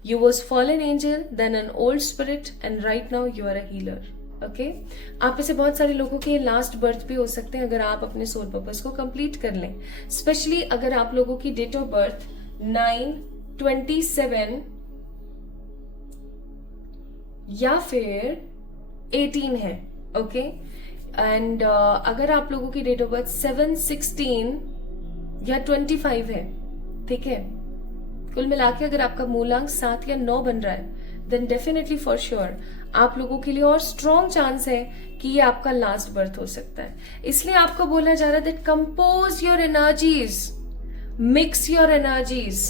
You was fallen angel, then an old spirit, and right now you are a healer. Okay? आप में से बहुत सारे लोगों के लास्ट बर्थ भी हो सकते हैं अगर आप अपने सोल पर्पस को कंप्लीट कर लें। स्पेशली अगर आप लोगों की डेट ऑफ बर्थ 9/27 या फिर 18 है, ओके? एंड अगर आप लोगों की डेट ऑफ बर्थ 7/16 या 25 है, ठीक है, कुल मिला के अगर आपका मूलांक 7 या 9 बन रहा है, देन डेफिनेटली फॉर श्योर आप लोगों के लिए और स्ट्रॉन्ग चांस है कि ये आपका लास्ट बर्थ हो सकता है। इसलिए आपको बोला जा रहा है that compose your energies, mix your energies,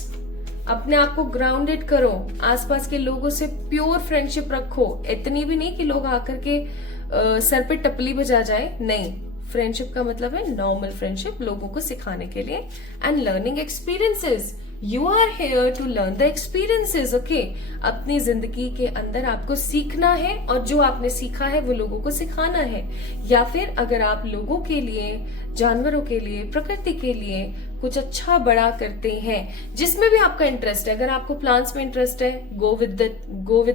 अपने आप को ग्राउंडेड करो, आसपास के लोगों से प्योर फ्रेंडशिप रखो। इतनी भी नहीं कि लोग आकर के सर पे टपली बजा जाए, नहीं। फ्रेंडशिप का मतलब है नॉर्मल फ्रेंडशिप, लोगों को सिखाने के लिए, and learning experiences. You are here to learn the experiences, okay? अपनी जिंदगी के अंदर आपको सीखना है और जो आपने सीखा है वो लोगों को सिखाना है। या फिर अगर आप लोगों के लिए, जानवरों के लिए, प्रकृति के लिए कुछ अच्छा बड़ा करते हैं, जिसमें भी आपका इंटरेस्ट है। अगर आपको प्लांट्स में इंटरेस्ट है, गो विद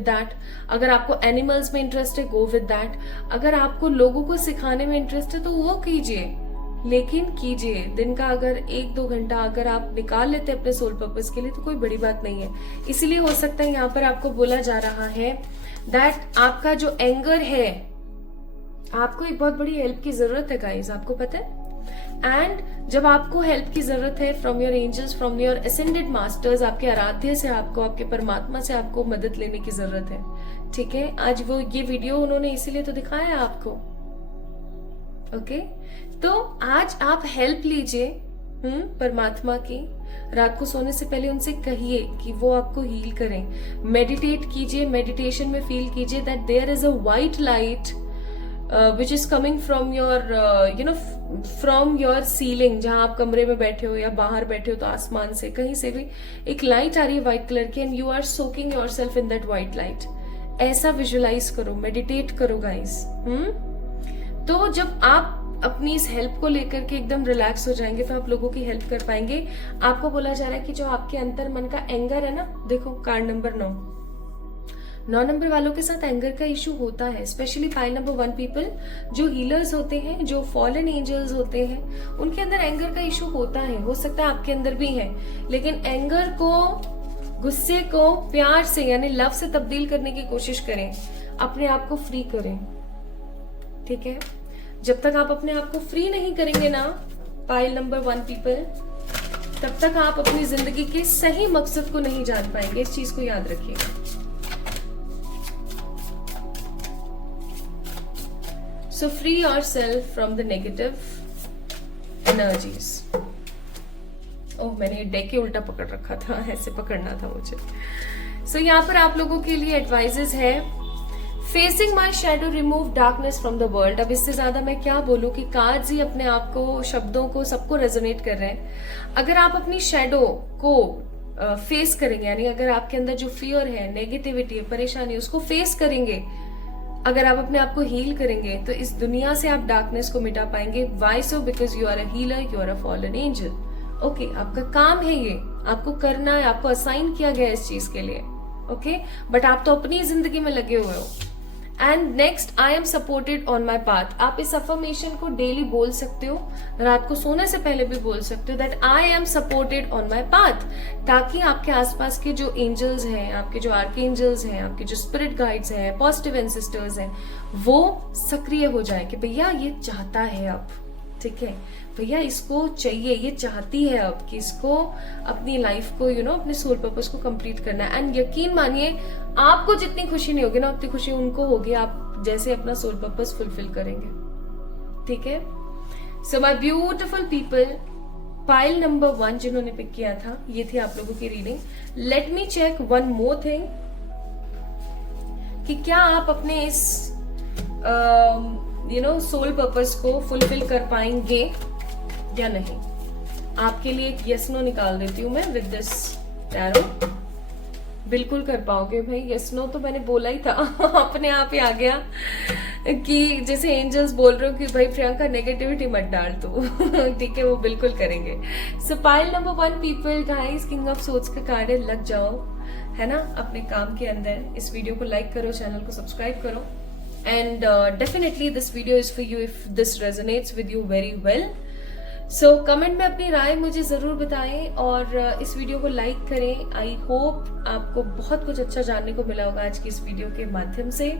दैट। अगर आपको एनिमल्स में इंटरेस्ट है, गो विद दैट। अगर आपको लोगों को सिखाने में इंटरेस्ट है तो वो कीजिए, लेकिन कीजिए। दिन का अगर 1-2 घंटा अगर आप निकाल लेते हैं अपने सोल पर्पस के लिए तो कोई बड़ी बात नहीं है। इसीलिए हो सकता है यहाँ पर आपको बोला जा रहा है दैट आपका जो एंगर है, आपको एक बहुत बड़ी हेल्प की जरूरत है गाइस, आपको पता है। एंड जब आपको हेल्प की जरूरत है from your angels, from your ascended masters, आपके आराध्य से आपको, आपके परमात्मा से आपको मदद लेने की जरूरत है, ठीक है? आज वो ये वीडियो उन्होंने इसीलिए तो दिखाया है आपको, ओके? तो आज आप हेल्प लीजिए परमात्मा की। रात को सोने से पहले उनसे कहिए कि वो आपको हील करें। मेडिटेट कीजिए, मेडिटेशन में फील कीजिए that there is a white light which is coming from your from your ceiling. जहां आप कमरे में बैठे हो या बाहर बैठे हो तो आसमान से कहीं से भी एक लाइट आ रही है व्हाइट कलर की, and you are soaking your self in that white light. ऐसा विजुअलाइज करो, मेडिटेट करो गाइस। तो जब आप अपनी इस हेल्प को लेकर के एकदम रिलैक्स हो जाएंगे तो आप लोगों की हेल्प कर पाएंगे। आपको बोला जा रहा है कि जो आपके अंतर मन का एंगर है ना, देखो कार्ड नंबर 9 नंबर वालों के साथ एंगर का इशू होता है, स्पेशली पाइल नंबर 1 पीपल जो हीलर्स होते हैं, जो फॉलन एंजल्स होते हैं, उनके अंदर एंगर का इशू होता है। हो सकता है आपके अंदर भी है, लेकिन एंगर को, गुस्से को प्यार से यानी लव से तब्दील करने की कोशिश करें, अपने आप को फ्री करें, ठीक है? जब तक आप अपने आप को फ्री नहीं करेंगे ना पाइल नंबर 1 पीपल, तब तक आप अपनी जिंदगी के सही मकसद को नहीं जान पाएंगे। इस चीज को याद रखिएगा। So free yourself from the negative energies. ओह, मैंने डेक के उल्टा पकड़ रखा था, ऐसे पकड़ना था मुझे। So यहाँ पर आप लोगों के लिए एडवाइजेस है। Facing my shadow remove darkness from the world. अब इससे ज्यादा मैं क्या बोलूं कि कार्ड्स ही अपने आप को, शब्दों को, सबको रेजोनेट कर रहे हैं। अगर आप अपनी शेडो को फेस करेंगे, यानी अगर आपके अंदर जो फियर है, नेगेटिविटी है, परेशानी, उसको फेस करेंगे, अगर आप अपने आप को हील करेंगे तो इस दुनिया से आप डार्कनेस को मिटा पाएंगे। Why so? Because you are a healer, you are a fallen angel, okay? आपका काम है ये, आपको करना है, आपको असाइन किया गया है इस चीज के लिए, ओके? बट आप तो अपनी जिंदगी में लगे हुए हो, and next, I am supported on my path. आप इस अफर्मेशन को डेली बोल सकते हो, रात को सोने से पहले भी बोल सकते हो, that I am supported on my path, ताकि आपके आसपास के जो एंजल्स हैं, आपके जो आर्क एंजल्स हैं, आपके जो स्पिरिट गाइड्स हैं, पॉजिटिव एंसेस्टर्स हैं, वो सक्रिय हो जाए कि भैया ये चाहता है अब, ठीक है भैया इसको चाहिए, ये चाहती है अब कि इसको अपनी लाइफ को अपने सोल पर्पस को कंप्लीट करना है। एंड यकीन मानिए, आपको जितनी खुशी नहीं होगी ना, उतनी खुशी उनको होगी आप जैसे अपना सोल पर्पस फुलफिल करेंगे, ठीक है। So my beautiful people, pile number 1 जिन्होंने पिक किया था, ये थी आप लोगों की reading. Let me check one more thing कि क्या आप अपने इस सोल पर्पस को फुलफिल कर पाएंगे या नहीं। आपके लिए एक यस नो निकाल देती हूं मैं विद दिस टैरो। बिल्कुल कर पाओगे भाई, यस नो तो मैंने बोला ही था अपने आप ही आ गया कि जैसे एंजल्स बोल रहे हो कि भाई प्रियंका नेगेटिविटी मत डाल तू ठीक है, वो बिल्कुल करेंगे। सो pile number 1 people, guys, king of swords का कार्ड है, लग जाओ, है ना, अपने काम के अंदर। इस वीडियो को लाइक करो, चैनल को सब्सक्राइब करो, and definitely this video is for you if this resonates with you very well. So comment में अपनी राय मुझे ज़रूर बताएं और इस वीडियो को लाइक करें। आई होप आपको बहुत कुछ अच्छा जानने को मिला होगा आज की इस वीडियो के माध्यम से।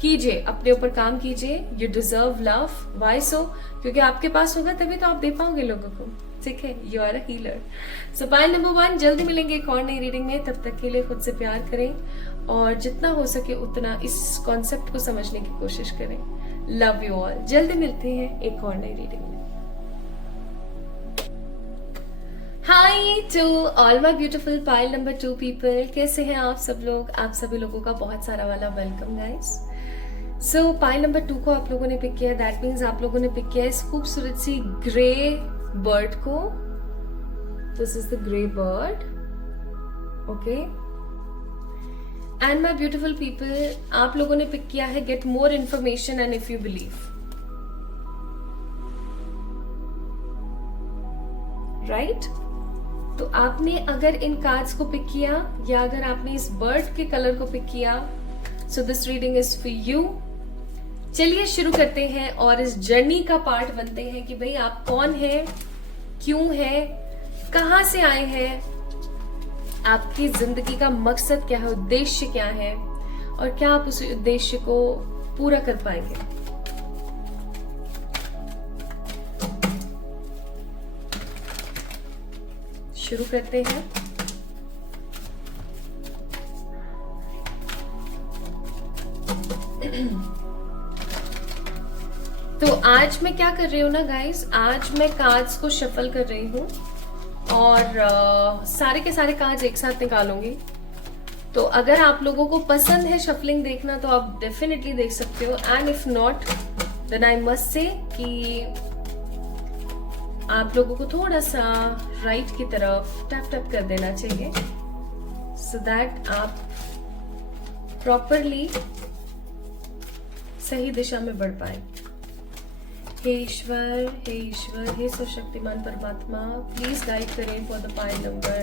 कीजिए, अपने ऊपर काम कीजिए। You deserve love. वाई सो? क्योंकि आपके पास होगा तभी तो आप दे पाओगे लोगों को, ठीक है। You are a healer. So pile number 1, जल्दी मिलेंगे एक और नई रीडिंग में। तब तक के लिए खुद से प्यार करें और जितना हो सके उतना इस कॉन्सेप्ट को समझने की कोशिश करें। Love you all. जल्दी मिलते हैं एक और नई रीडिंग में। Hi to all my beautiful pile number 2 people, कैसे हैं आप सब लोग? आप सभी लोगों का बहुत सारा वाला वेलकम गाइस। सो पाइल नंबर 2 को आप लोगों ने पिक किया, दैट मीन्स आप लोगों ने पिक किया इस खूबसूरत सी ग्रे बर्ड को। This is the grey bird, okay. And my beautiful people, आप लोगों ने पिक किया है get more information and if you believe, right. तो आपने अगर इन कार्ड्स को पिक किया या अगर आपने इस बर्ड के कलर को पिक किया, so this reading is for you. चलिए शुरू करते हैं और इस जर्नी का पार्ट बनते हैं कि भाई आप कौन हैं, क्यों हैं, कहां से आए हैं, आपकी जिंदगी का मकसद क्या है, उद्देश्य क्या है और क्या आप उस उद्देश्य को पूरा कर पाएंगे। शुरू करते हैं। तो आज मैं क्या कर रही हूँ ना गाइस, आज मैं कार्ड्स को शफल कर रही हूँ और सारे के सारे कार्ड्स एक साथ निकालूंगी। तो अगर आप लोगों को पसंद है शफलिंग देखना तो आप डेफिनेटली देख सकते हो, and if not then I must say कि आप लोगों को थोड़ा सा राइट की तरफ टैप टैप कर देना चाहिए सो दैट आप प्रॉपरली सही दिशा में बढ़ पाए। हे ईश्वर, हे सर्वशक्तिमान परमात्मा, प्लीज गाइड करें फॉर द पाइल नंबर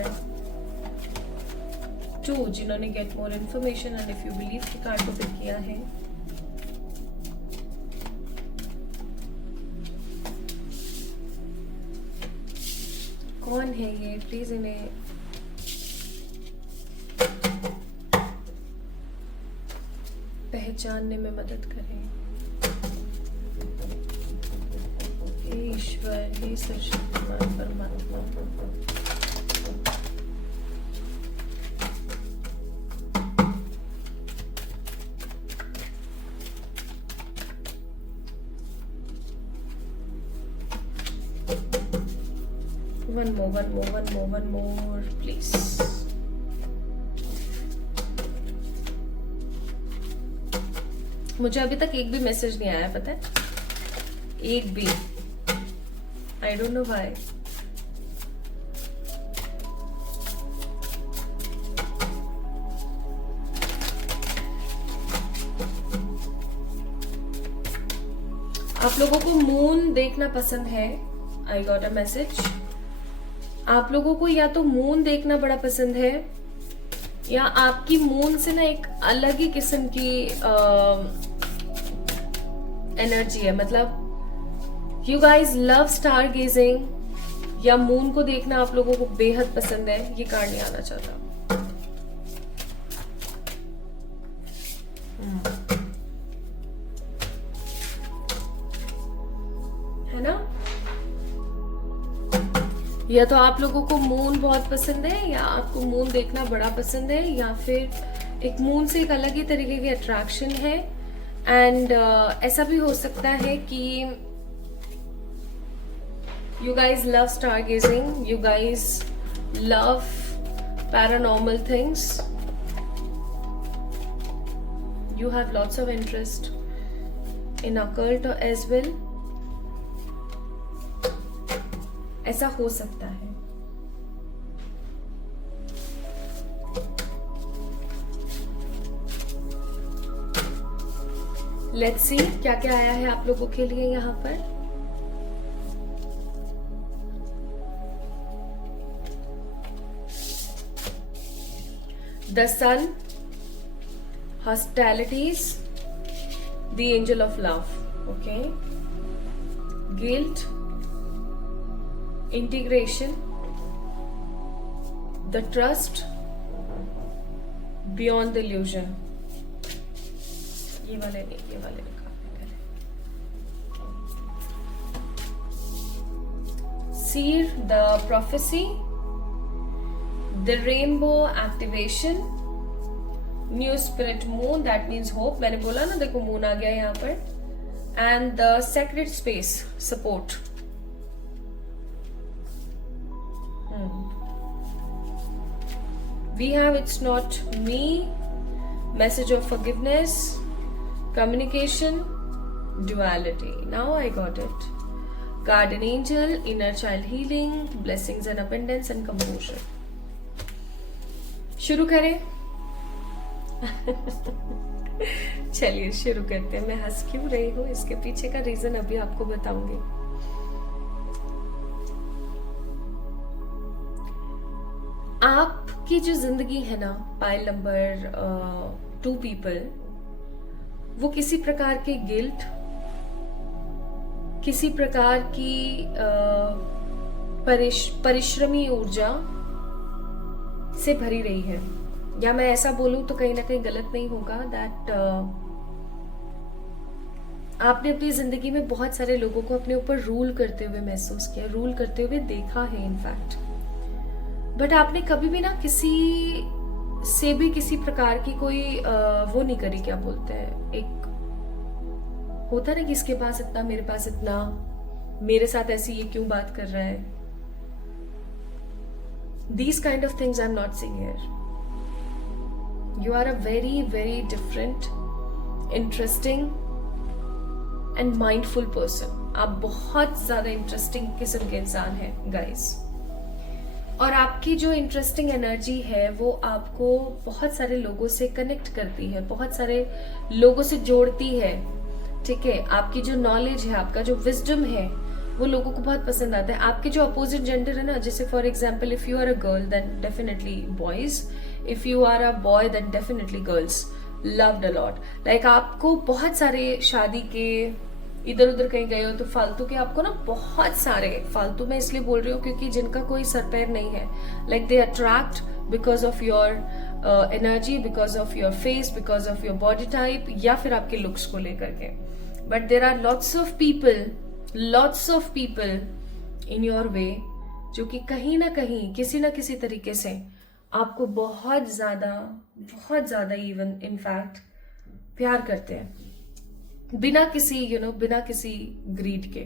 2 जिन्होंने get more information and if you believe के कार्ड को पिक किया है। कौन है ये? प्लीज इन्हें पहचानने में मदद करें। हे ईश्वर, हे सर्वशक्तिमान परमात्मा, one more, please. मुझे अभी तक एक भी मैसेज नहीं आया, पता है? एक भी। I don't know why. आप लोगों को मून देखना पसंद है। I got a message. आप लोगों को या तो मून देखना बड़ा पसंद है या आपकी मून से ना एक अलग ही किस्म की एनर्जी है। मतलब you guys love star gazing या मून को देखना आप लोगों को बेहद पसंद है। ये कार्ड नहीं आना चाहता। है ना? या तो आप लोगों को मून बहुत पसंद है, या आपको मून देखना बड़ा पसंद है, या फिर एक मून से एक अलग ही तरीके की अट्रैक्शन है। एंड ऐसा भी हो सकता है कि you guys love stargazing, you guys love paranormal things, you have lots of interest in occult as well. ऐसा हो सकता है। लेट्स सी क्या क्या आया है आप लोगों के लिए यहाँ पर। The Sun, hostilities, the Angel of Love, okay, guilt, integration, the trust, beyond the illusion. ये वाले नहीं, ये वाले निकालने पहले। Seer, the prophecy, the rainbow activation, new spirit moon, that means hope। मैंने बोला ना, देखो मून आ गया यहाँ पर। and the sacred space support। we have it's not me, message of forgiveness, communication, duality। now I got it। guardian angel, inner child healing, blessings and abundance and composure। शुरू करें? चलिए शुरू करते हैं। मैं हंस क्यों रही हूँ इसके पीछे का रीजन अभी आपको बताऊंगी। आपकी जो जिंदगी है ना, पाइल नंबर 2 पीपल, वो किसी प्रकार के गिल्ट, किसी प्रकार की परिश्रमी ऊर्जा से भरी रही है। या मैं ऐसा बोलूं तो कहीं ना कहीं गलत नहीं होगा, दैट आपने अपनी जिंदगी में बहुत सारे लोगों को अपने ऊपर रूल करते हुए महसूस किया, रूल करते हुए देखा है इनफैक्ट। बट आपने कभी भी ना किसी से भी किसी प्रकार की कोई वो नहीं करी, क्या बोलते हैं, एक होता ना कि इसके पास इतना, मेरे पास इतना, मेरे साथ ऐसी ये क्यों बात कर रहा है। These kind of things I'm not seeing here। You are a very very different, interesting and mindful person। आप बहुत ज्यादा इंटरेस्टिंग किस्म के इंसान हैं गाइस। और आपकी जो इंटरेस्टिंग एनर्जी है वो आपको बहुत सारे लोगों से कनेक्ट करती है, बहुत सारे लोगों से जोड़ती है। ठीक है, आपकी जो नॉलेज है, आपका जो विजडम है, वो लोगों को बहुत पसंद आता है। आपके जो अपोजिट जेंडर है ना, जैसे for example if you are a girl then definitely boys, if you are a boy then definitely girls loved a lot. Like आपको बहुत सारे शादी के, इधर उधर कहीं गए हो तो फालतू के आपको ना बहुत सारे, फालतू मैं इसलिए बोल रही हूँ क्योंकि जिनका कोई सर पैर नहीं है, like they attract because of your energy, because of your face, because of your body type, या फिर आपके लुक्स को लेकर के। But there are lots of people in your way जो कि कहीं ना कहीं किसी ना किसी तरीके से आपको बहुत ज्यादा इवन इनफैक्ट प्यार करते हैं, बिना किसी बिना किसी ग्रीड के।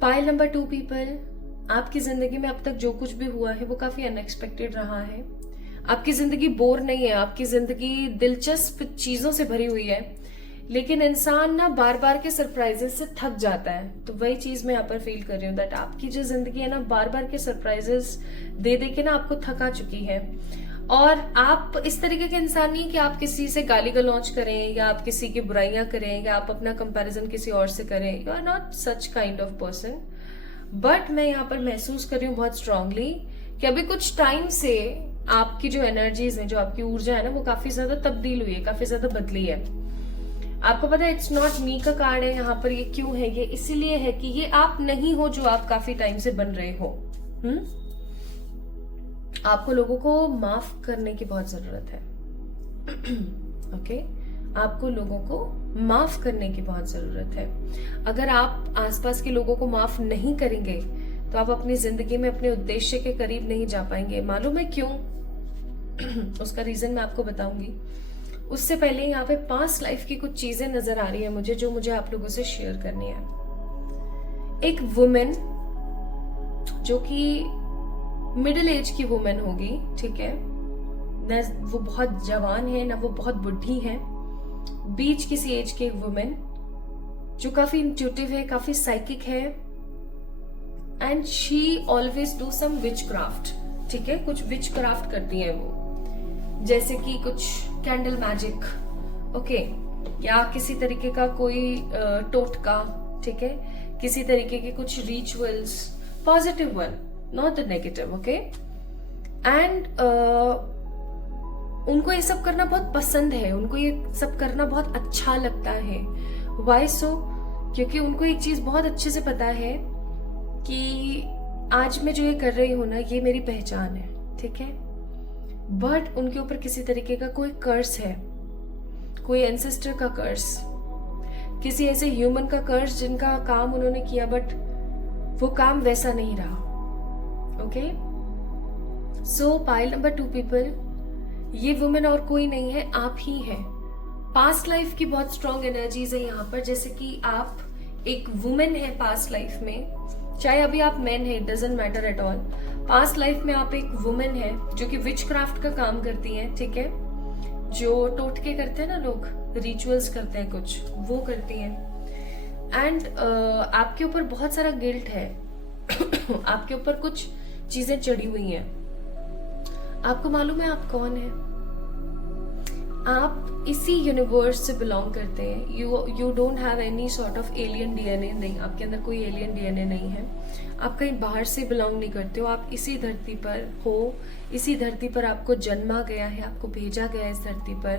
पाइल नंबर 2 पीपल, आपकी जिंदगी में अब तक जो कुछ भी हुआ है वो काफी अनएक्सपेक्टेड रहा है। आपकी जिंदगी बोर नहीं है, आपकी जिंदगी दिलचस्प चीजों से भरी हुई है, लेकिन इंसान ना बार बार के सरप्राइजेस से थक जाता है। तो वही चीज मैं यहाँ पर फील कर रही हूँ, दैट आपकी जो जिंदगी है ना, बार बार के सरप्राइजेस दे दे के ना आपको थका चुकी है। और आप इस तरीके के इंसान नहीं कि आप किसी से गाली गलौज करें, या आप किसी की बुराइयां करें, या आप अपना कंपैरिजन किसी और से करें। You are not such kind of person. But मैं यहाँ पर महसूस कर रही हूँ बहुत स्ट्रांगली कि अभी कुछ टाइम से आपकी जो एनर्जीज है, जो आपकी ऊर्जा है ना, वो काफी ज्यादा तब्दील हुई है, काफी ज्यादा बदली है। आपको पता है इट्स नॉट मी का कार्ड है यहाँ पर। ये क्यों है? ये इसीलिए है कि ये आप नहीं हो जो आप काफी टाइम से बन रहे हो। आपको लोगों को माफ करने की बहुत जरूरत है। ओके आपको लोगों को माफ करने की बहुत जरूरत है। अगर आप आसपास के लोगों को माफ नहीं करेंगे तो आप अपनी जिंदगी में अपने उद्देश्य के करीब नहीं जा पाएंगे। मालूम है क्यों? उसका रीजन मैं आपको बताऊंगी। उससे पहले यहाँ पे पास्ट लाइफ की कुछ चीजें नजर आ रही है मुझे, जो मुझे आप लोगों से शेयर करनी है। एक वुमेन जो कि मिडिल एज की वुमेन होगी, ठीक है, न वो बहुत जवान है ना वो बहुत बुढ़ी है, बीच किसी एज की एक वुमेन जो काफी इंट्यूटिव है, काफी साइकिक है, and she always do some witchcraft. ठीक है, कुछ विच क्राफ्ट करती है वो, जैसे कि कुछ कैंडल मैजिक, ओके, या किसी तरीके का कोई टोटका, ठीक है, किसी तरीके के कुछ rituals, positive one, not the negative, okay. And उनको ये सब करना बहुत पसंद है, उनको ये सब करना बहुत अच्छा लगता है। वाई सो? क्योंकि उनको एक चीज बहुत अच्छे से पता है कि आज मैं जो ये कर रही हूं ना, ये मेरी पहचान है, ठीक है। बट उनके ऊपर किसी तरीके का कोई कर्स है, कोई एंसेस्टर का कर्स, किसी ऐसे ह्यूमन का कर्स जिनका काम उन्होंने किया बट वो काम वैसा नहीं रहा। ओके, सो पाइल नंबर 2 पीपल, ये वुमेन और कोई नहीं है, आप ही हैं। पास्ट लाइफ की बहुत स्ट्रॉन्ग एनर्जीज है यहाँ पर, जैसे कि आप एक वुमेन है पास्ट लाइफ में, चाहे अभी आप मैन है, it doesn't matter at all. Past life में आप एक वुमेन है जो कि विच क्राफ्ट का काम करती हैं, ठीक है, जो टोटके करते हैं ना लोग, रिचुअल्स करते हैं कुछ, वो करती हैं। एंड आपके ऊपर बहुत सारा गिल्ट है आपके ऊपर कुछ चीजें चढ़ी हुई हैं। आपको मालूम है आप कौन है? आप इसी यूनिवर्स से बिलोंग करते हैं। You don't have any sort of alien DNA, नहीं, आपके अंदर कोई एलियन डीएनए नहीं है। आप कहीं बाहर से बिलोंग नहीं करते हो, आप इसी धरती पर हो, इसी धरती पर आपको जन्मा गया है, आपको भेजा गया है इस धरती पर।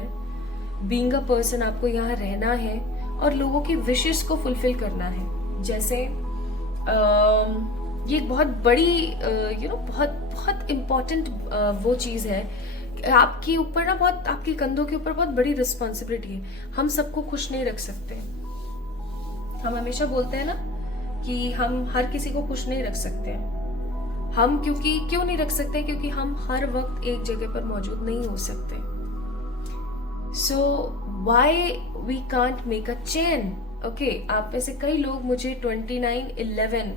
बीइंग अ पर्सन आपको यहाँ रहना है और लोगों की विशेस को फुलफिल करना है। जैसे ये एक बहुत बड़ी बहुत बहुत इम्पोर्टेंट वो चीज़ है, आपके ऊपर ना, बहुत आपके कंधों के ऊपर बहुत बड़ी रिस्पॉन्सिबिलिटी है। हम सबको खुश नहीं रख सकते। हम हमेशा बोलते हैं ना कि हम हर किसी को खुश नहीं रख सकते हैं। हम क्यों नहीं रख सकते? क्योंकि हम हर वक्त एक जगह पर मौजूद नहीं हो सकते। So why we can't make a chain? Okay, आप में से कई लोग मुझे 29, 11,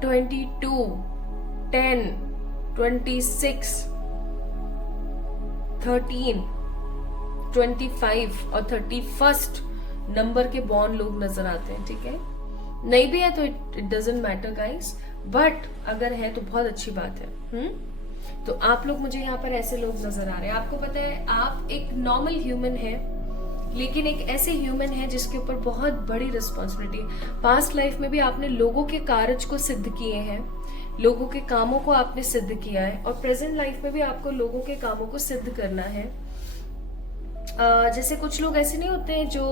22, 10, 26, 13, 25 और 31 नंबर के बॉर्न लोग नजर आते हैं, ठीक है। नहीं भी है तो it doesn't matter guys, but अगर है तो बहुत अच्छी बात है। तो आप लोग, मुझे यहाँ पर ऐसे लोग नजर आ रहे हैं। आपको पता है आप एक नॉर्मल ह्यूमन है, लेकिन एक ऐसे ह्यूमन है जिसके ऊपर बहुत बड़ी रिस्पॉन्सिबिलिटी है। पास्ट लाइफ में भी आपने लोगों के कार्य को सिद्ध किए हैं, लोगों के कामों को आपने सिद्ध किया है, और प्रेजेंट लाइफ में भी आपको लोगों के कामों को सिद्ध करना है। जैसे कुछ लोग ऐसे नहीं होते हैं जो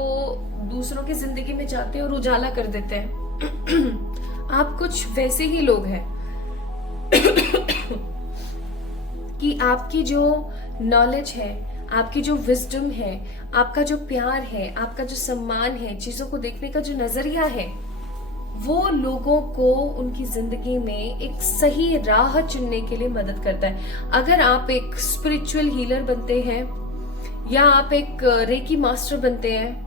दूसरों की जिंदगी में जाते हैं और उजाला कर देते हैं। आप कुछ वैसे ही लोग हैं कि आपकी जो नॉलेज है, आपकी जो विजडम है, आपका जो प्यार है, आपका जो सम्मान है, चीजों को देखने का जो नजरिया है, वो लोगों को उनकी जिंदगी में एक सही राह चुनने के लिए मदद करता है। अगर आप एक स्पिरिचुअल हीलर बनते हैं, या आप एक रेकी मास्टर बनते हैं,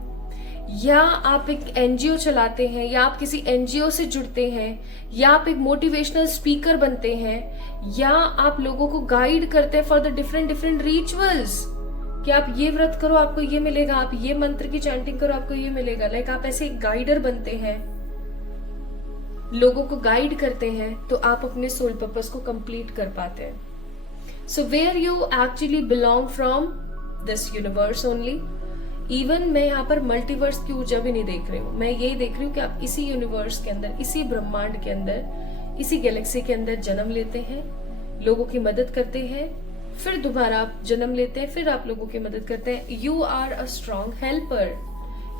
या आप एक एनजीओ चलाते हैं, या आप किसी एनजीओ से जुड़ते हैं, या आप एक मोटिवेशनल स्पीकर बनते हैं, या आप लोगों को गाइड करते हैं फॉर द डिफरेंट रिचुअल्स, कि आप ये व्रत करो आपको ये मिलेगा, आप ये मंत्र की चैंटिंग करो आपको ये मिलेगा, लाइक आप ऐसे एक गाइडर बनते हैं, लोगों को गाइड करते हैं, तो आप अपने सोल पर्पस को कंप्लीट कर पाते हैं। So where you actually belong from this universe only. Even मैं यहाँ पर मल्टीवर्स की ऊर्जा भी नहीं देख रही हूँ, मैं यही देख रही हूँ कि आप इसी यूनिवर्स के अंदर, इसी ब्रह्मांड के अंदर, इसी गैलेक्सी के अंदर जन्म लेते हैं, लोगों की मदद करते हैं, फिर दोबारा आप जन्म लेते हैं, फिर आप लोगों की मदद करते हैं। You are a strong helper,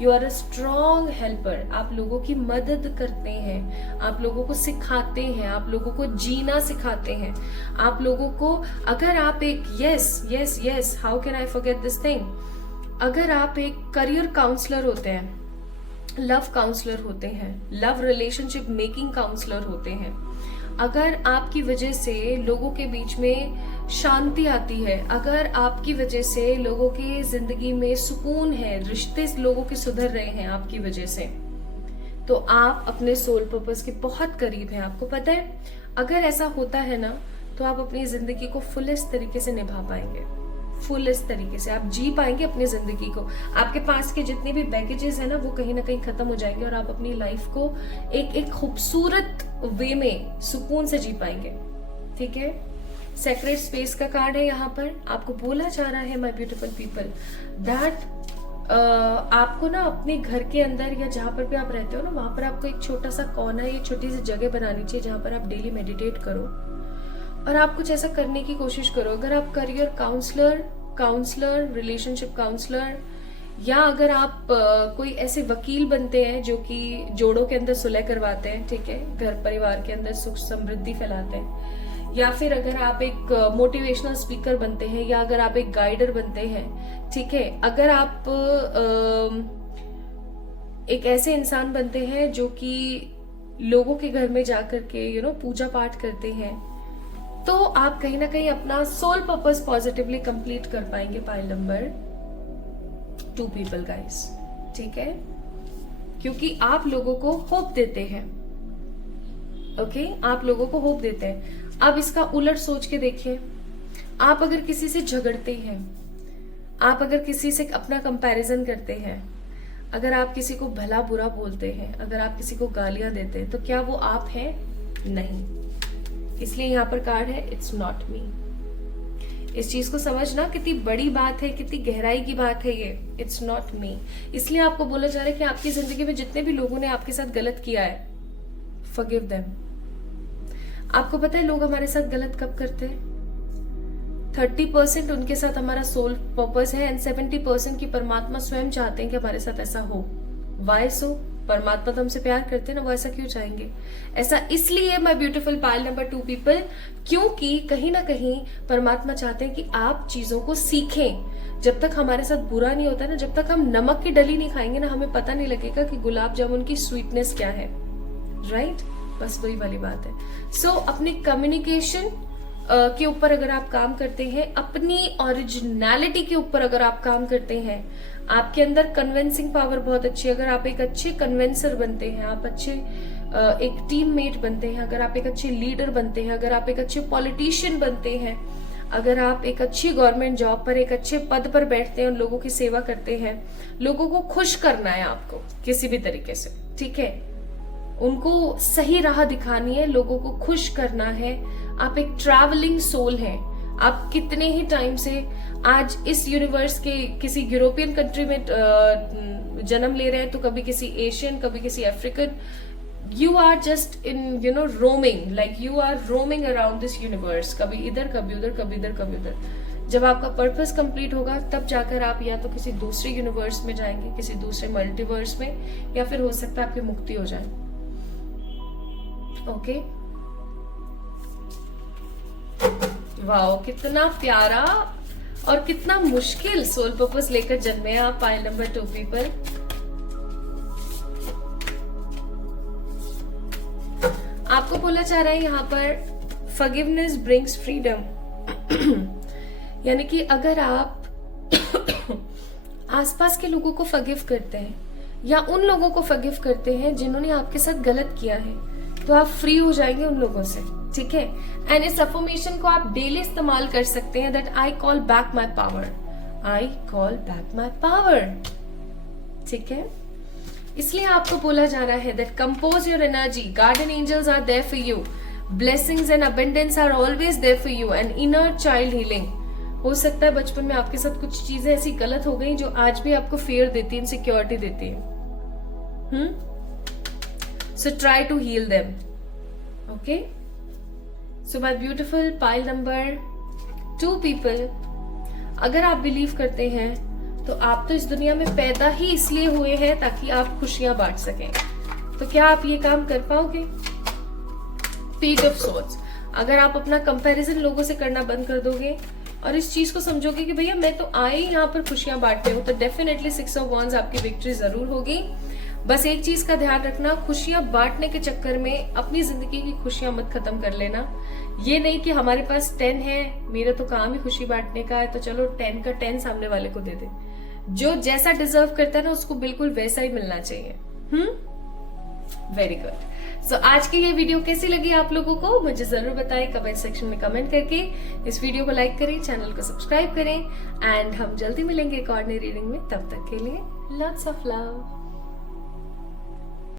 you are a strong helper. आप लोगों की मदद करते हैं, आप लोगों को सिखाते हैं, आप लोगों को जीना सिखाते हैं, आप लोगों को, अगर आप एक yes how can I forget this thing, अगर आप एक करियर काउंसलर होते हैं, लव काउंसलर होते हैं, लव रिलेशनशिप मेकिंग काउंसलर होते हैं, अगर आपकी वजह से लोगों के बीच में शांति आती है, अगर आपकी वजह से लोगों की जिंदगी में सुकून है, रिश्ते लोगों के सुधर रहे हैं आपकी वजह से, तो आप अपने सोल पर्पस के बहुत करीब हैं। आपको पता है, अगर ऐसा होता है ना, तो आप अपनी जिंदगी को फुलेस्ट तरीके से निभा पाएंगे, फुलेस्ट तरीके से आप जी पाएंगे अपनी जिंदगी को। आपके पास के जितने भी बैगेजेस है ना, वो कहीं ना कहीं खत्म हो जाएंगे और आप अपनी लाइफ को एक खूबसूरत वे में सुकून से जी पाएंगे। ठीक है, सेक्रेट स्पेस का कार्ड है यहाँ पर। आपको बोला जा रहा है माय ब्यूटीफुल पीपल दैट आपको ना अपने घर के अंदर या जहां पर भी आप रहते हो ना, वहां पर आपको एक छोटा सा कोना या छोटी सी जगह बनानी चाहिए जहां पर आप डेली मेडिटेट करो और आप कुछ ऐसा करने की कोशिश करो। अगर आप करियर काउंसलर, रिलेशनशिप काउंसलर, या अगर आप कोई ऐसे वकील बनते हैं जो कि जोड़ों के अंदर सुलह करवाते हैं, ठीक है, घर परिवार के अंदर सुख समृद्धि फैलाते हैं, या फिर अगर आप एक मोटिवेशनल स्पीकर बनते हैं, या अगर आप एक गाइडर बनते हैं, ठीक है, अगर आप एक ऐसे इंसान बनते हैं जो कि लोगों के घर में जाकर के पूजा पाठ करते हैं, तो आप कहीं ना कहीं अपना सोल पर्पस पॉजिटिवली कंप्लीट कर पाएंगे। पाइल नंबर 2 पीपल गाइस, ठीक है, क्योंकि आप लोगों को होप देते हैं। ओके, आप लोगों को होप देते हैं। अब इसका उलट सोच के देखिए, आप अगर किसी से झगड़ते हैं, आप अगर किसी से अपना कंपैरिजन करते हैं, अगर आप किसी को भला बुरा बोलते हैं, अगर आप किसी को गालियां देते हैं, तो क्या वो आप हैं? नहीं। इसलिए यहाँ पर कार्ड है इट्स नॉट मी। इस चीज को समझना कितनी बड़ी बात है, कितनी गहराई की बात है ये, इट्स नॉट मी। इसलिए आपको बोला जा रहा है कि आपकी जिंदगी में जितने भी लोगों ने आपके साथ गलत किया है, फॉरगिव देम। आपको पता है लोग हमारे साथ गलत कब करते हैं? 30% उनके साथ हमारा सोल पर्पस है एंड 70% की परमात्मा स्वयं चाहते हैं कि हमारे साथ ऐसा हो। वाई सो? परमात्मा तो हमसे प्यार करते हैं ना, वो ऐसा क्यों चाहेंगे? ऐसा इसलिए my beautiful pile number 2 people, क्योंकि कहीं ना कहीं परमात्मा चाहते हैं कि आप चीजों को सीखें। जब तक हमारे साथ बुरा नहीं होता ना, जब तक हम नमक की डली नहीं खाएंगे ना, हमें पता नहीं लगेगा कि गुलाब जामुन की स्वीटनेस क्या है। राइट, बस वही वाली बात है। सो अपनी कम्युनिकेशन के ऊपर अगर आप काम करते हैं, अपनी ओरिजिनलिटी के ऊपर अगर आप काम करते हैं, आपके अंदर कन्विंसिंग पावर बहुत अच्छी है। अगर आप एक अच्छे कन्विंसर बनते हैं, आप अच्छे एक टीममेट बनते हैं, अगर आप एक अच्छे लीडर बनते हैं, अगर आप एक अच्छे पॉलिटिशियन बनते हैं, अगर आप एक अच्छी गवर्नमेंट जॉब पर एक अच्छे पद पर बैठते हैं और लोगों की सेवा करते हैं, लोगों को खुश करना है आपको किसी भी तरीके से, ठीक है, उनको सही राह दिखानी है, लोगों को खुश करना है। आप एक ट्रैवलिंग सोल हैं। आप कितने ही टाइम से आज इस यूनिवर्स के किसी यूरोपियन कंट्री में जन्म ले रहे हैं, तो कभी किसी एशियन, कभी किसी African. You are just in roaming, like you are roaming around this universe, कभी इधर कभी उधर, कभी इधर कभी उधर। जब आपका पर्पस कंप्लीट होगा तब जाकर आप या तो किसी दूसरे यूनिवर्स में जाएंगे, किसी दूसरे मल्टीवर्स में, या फिर हो सकता है आपकी मुक्ति हो जाए। ओके, वाओ, कितना प्यारा और कितना मुश्किल सोल पर्पस लेकर जन्मे आप पाइल नंबर 2 पीपल। आपको बोला जा रहा है यहाँ पर फॉरगिवनेस ब्रिंग्स फ्रीडम। यानी कि अगर आप आसपास के लोगों को फॉरगिव करते हैं या उन लोगों को फॉरगिव करते हैं जिन्होंने आपके साथ गलत किया है, तो आप फ्री हो जाएंगे उन लोगों से, ठीक है। एंड इस अफर्मेशन को आप डेली इस्तेमाल कर सकते हैं, that I call back my power, I call back my power, ठीक है। इसलिए आपको बोला जा रहा है that compose your energy, garden angels are there for you, blessings and abundance are always there for you, and inner child healing. हो सकता है बचपन में आपके साथ कुछ चीजें ऐसी गलत हो गई जो आज भी आपको फियर देती है, इनसिक्योरिटी देती है। So try to heal them. Okay? So my beautiful pile number 2 people, अगर आप बिलीव करते हैं तो आप तो इस दुनिया में पैदा ही इसलिए हुए हैं ताकि आप खुशियां बांट सकें। तो क्या आप ये काम कर पाओगे? पेज ऑफ सोर्ड्स, अगर आप अपना कंपैरिजन लोगों से करना बंद कर दोगे और इस चीज को समझोगे कि भैया मैं तो आई यहाँ पर खुशियां बांटते हूँ, तो डेफिनेटली 6 ऑफ वांड्स आपकी विक्ट्री जरूर होगी। बस एक चीज का ध्यान रखना, खुशियां बांटने के चक्कर में अपनी जिंदगी की खुशियां मत खत्म कर लेना। ये नहीं कि हमारे पास 10 है, मेरा तो काम ही खुशी बांटने का है, तो चलो 10 का 10 सामने वाले को दे दे। जो जैसा डिजर्व करता है ना उसको बिल्कुल वैसा ही मिलना चाहिए। Very good. सो आज की ये वीडियो कैसी लगी आप लोगों को मुझे जरूर बताएं कमेंट सेक्शन में कमेंट करके। इस वीडियो को लाइक करें, चैनल को सब्सक्राइब करें एंड हम जल्दी मिलेंगे एक और नई रीडिंग में। तब तक के लिए लॉट्स ऑफ लव।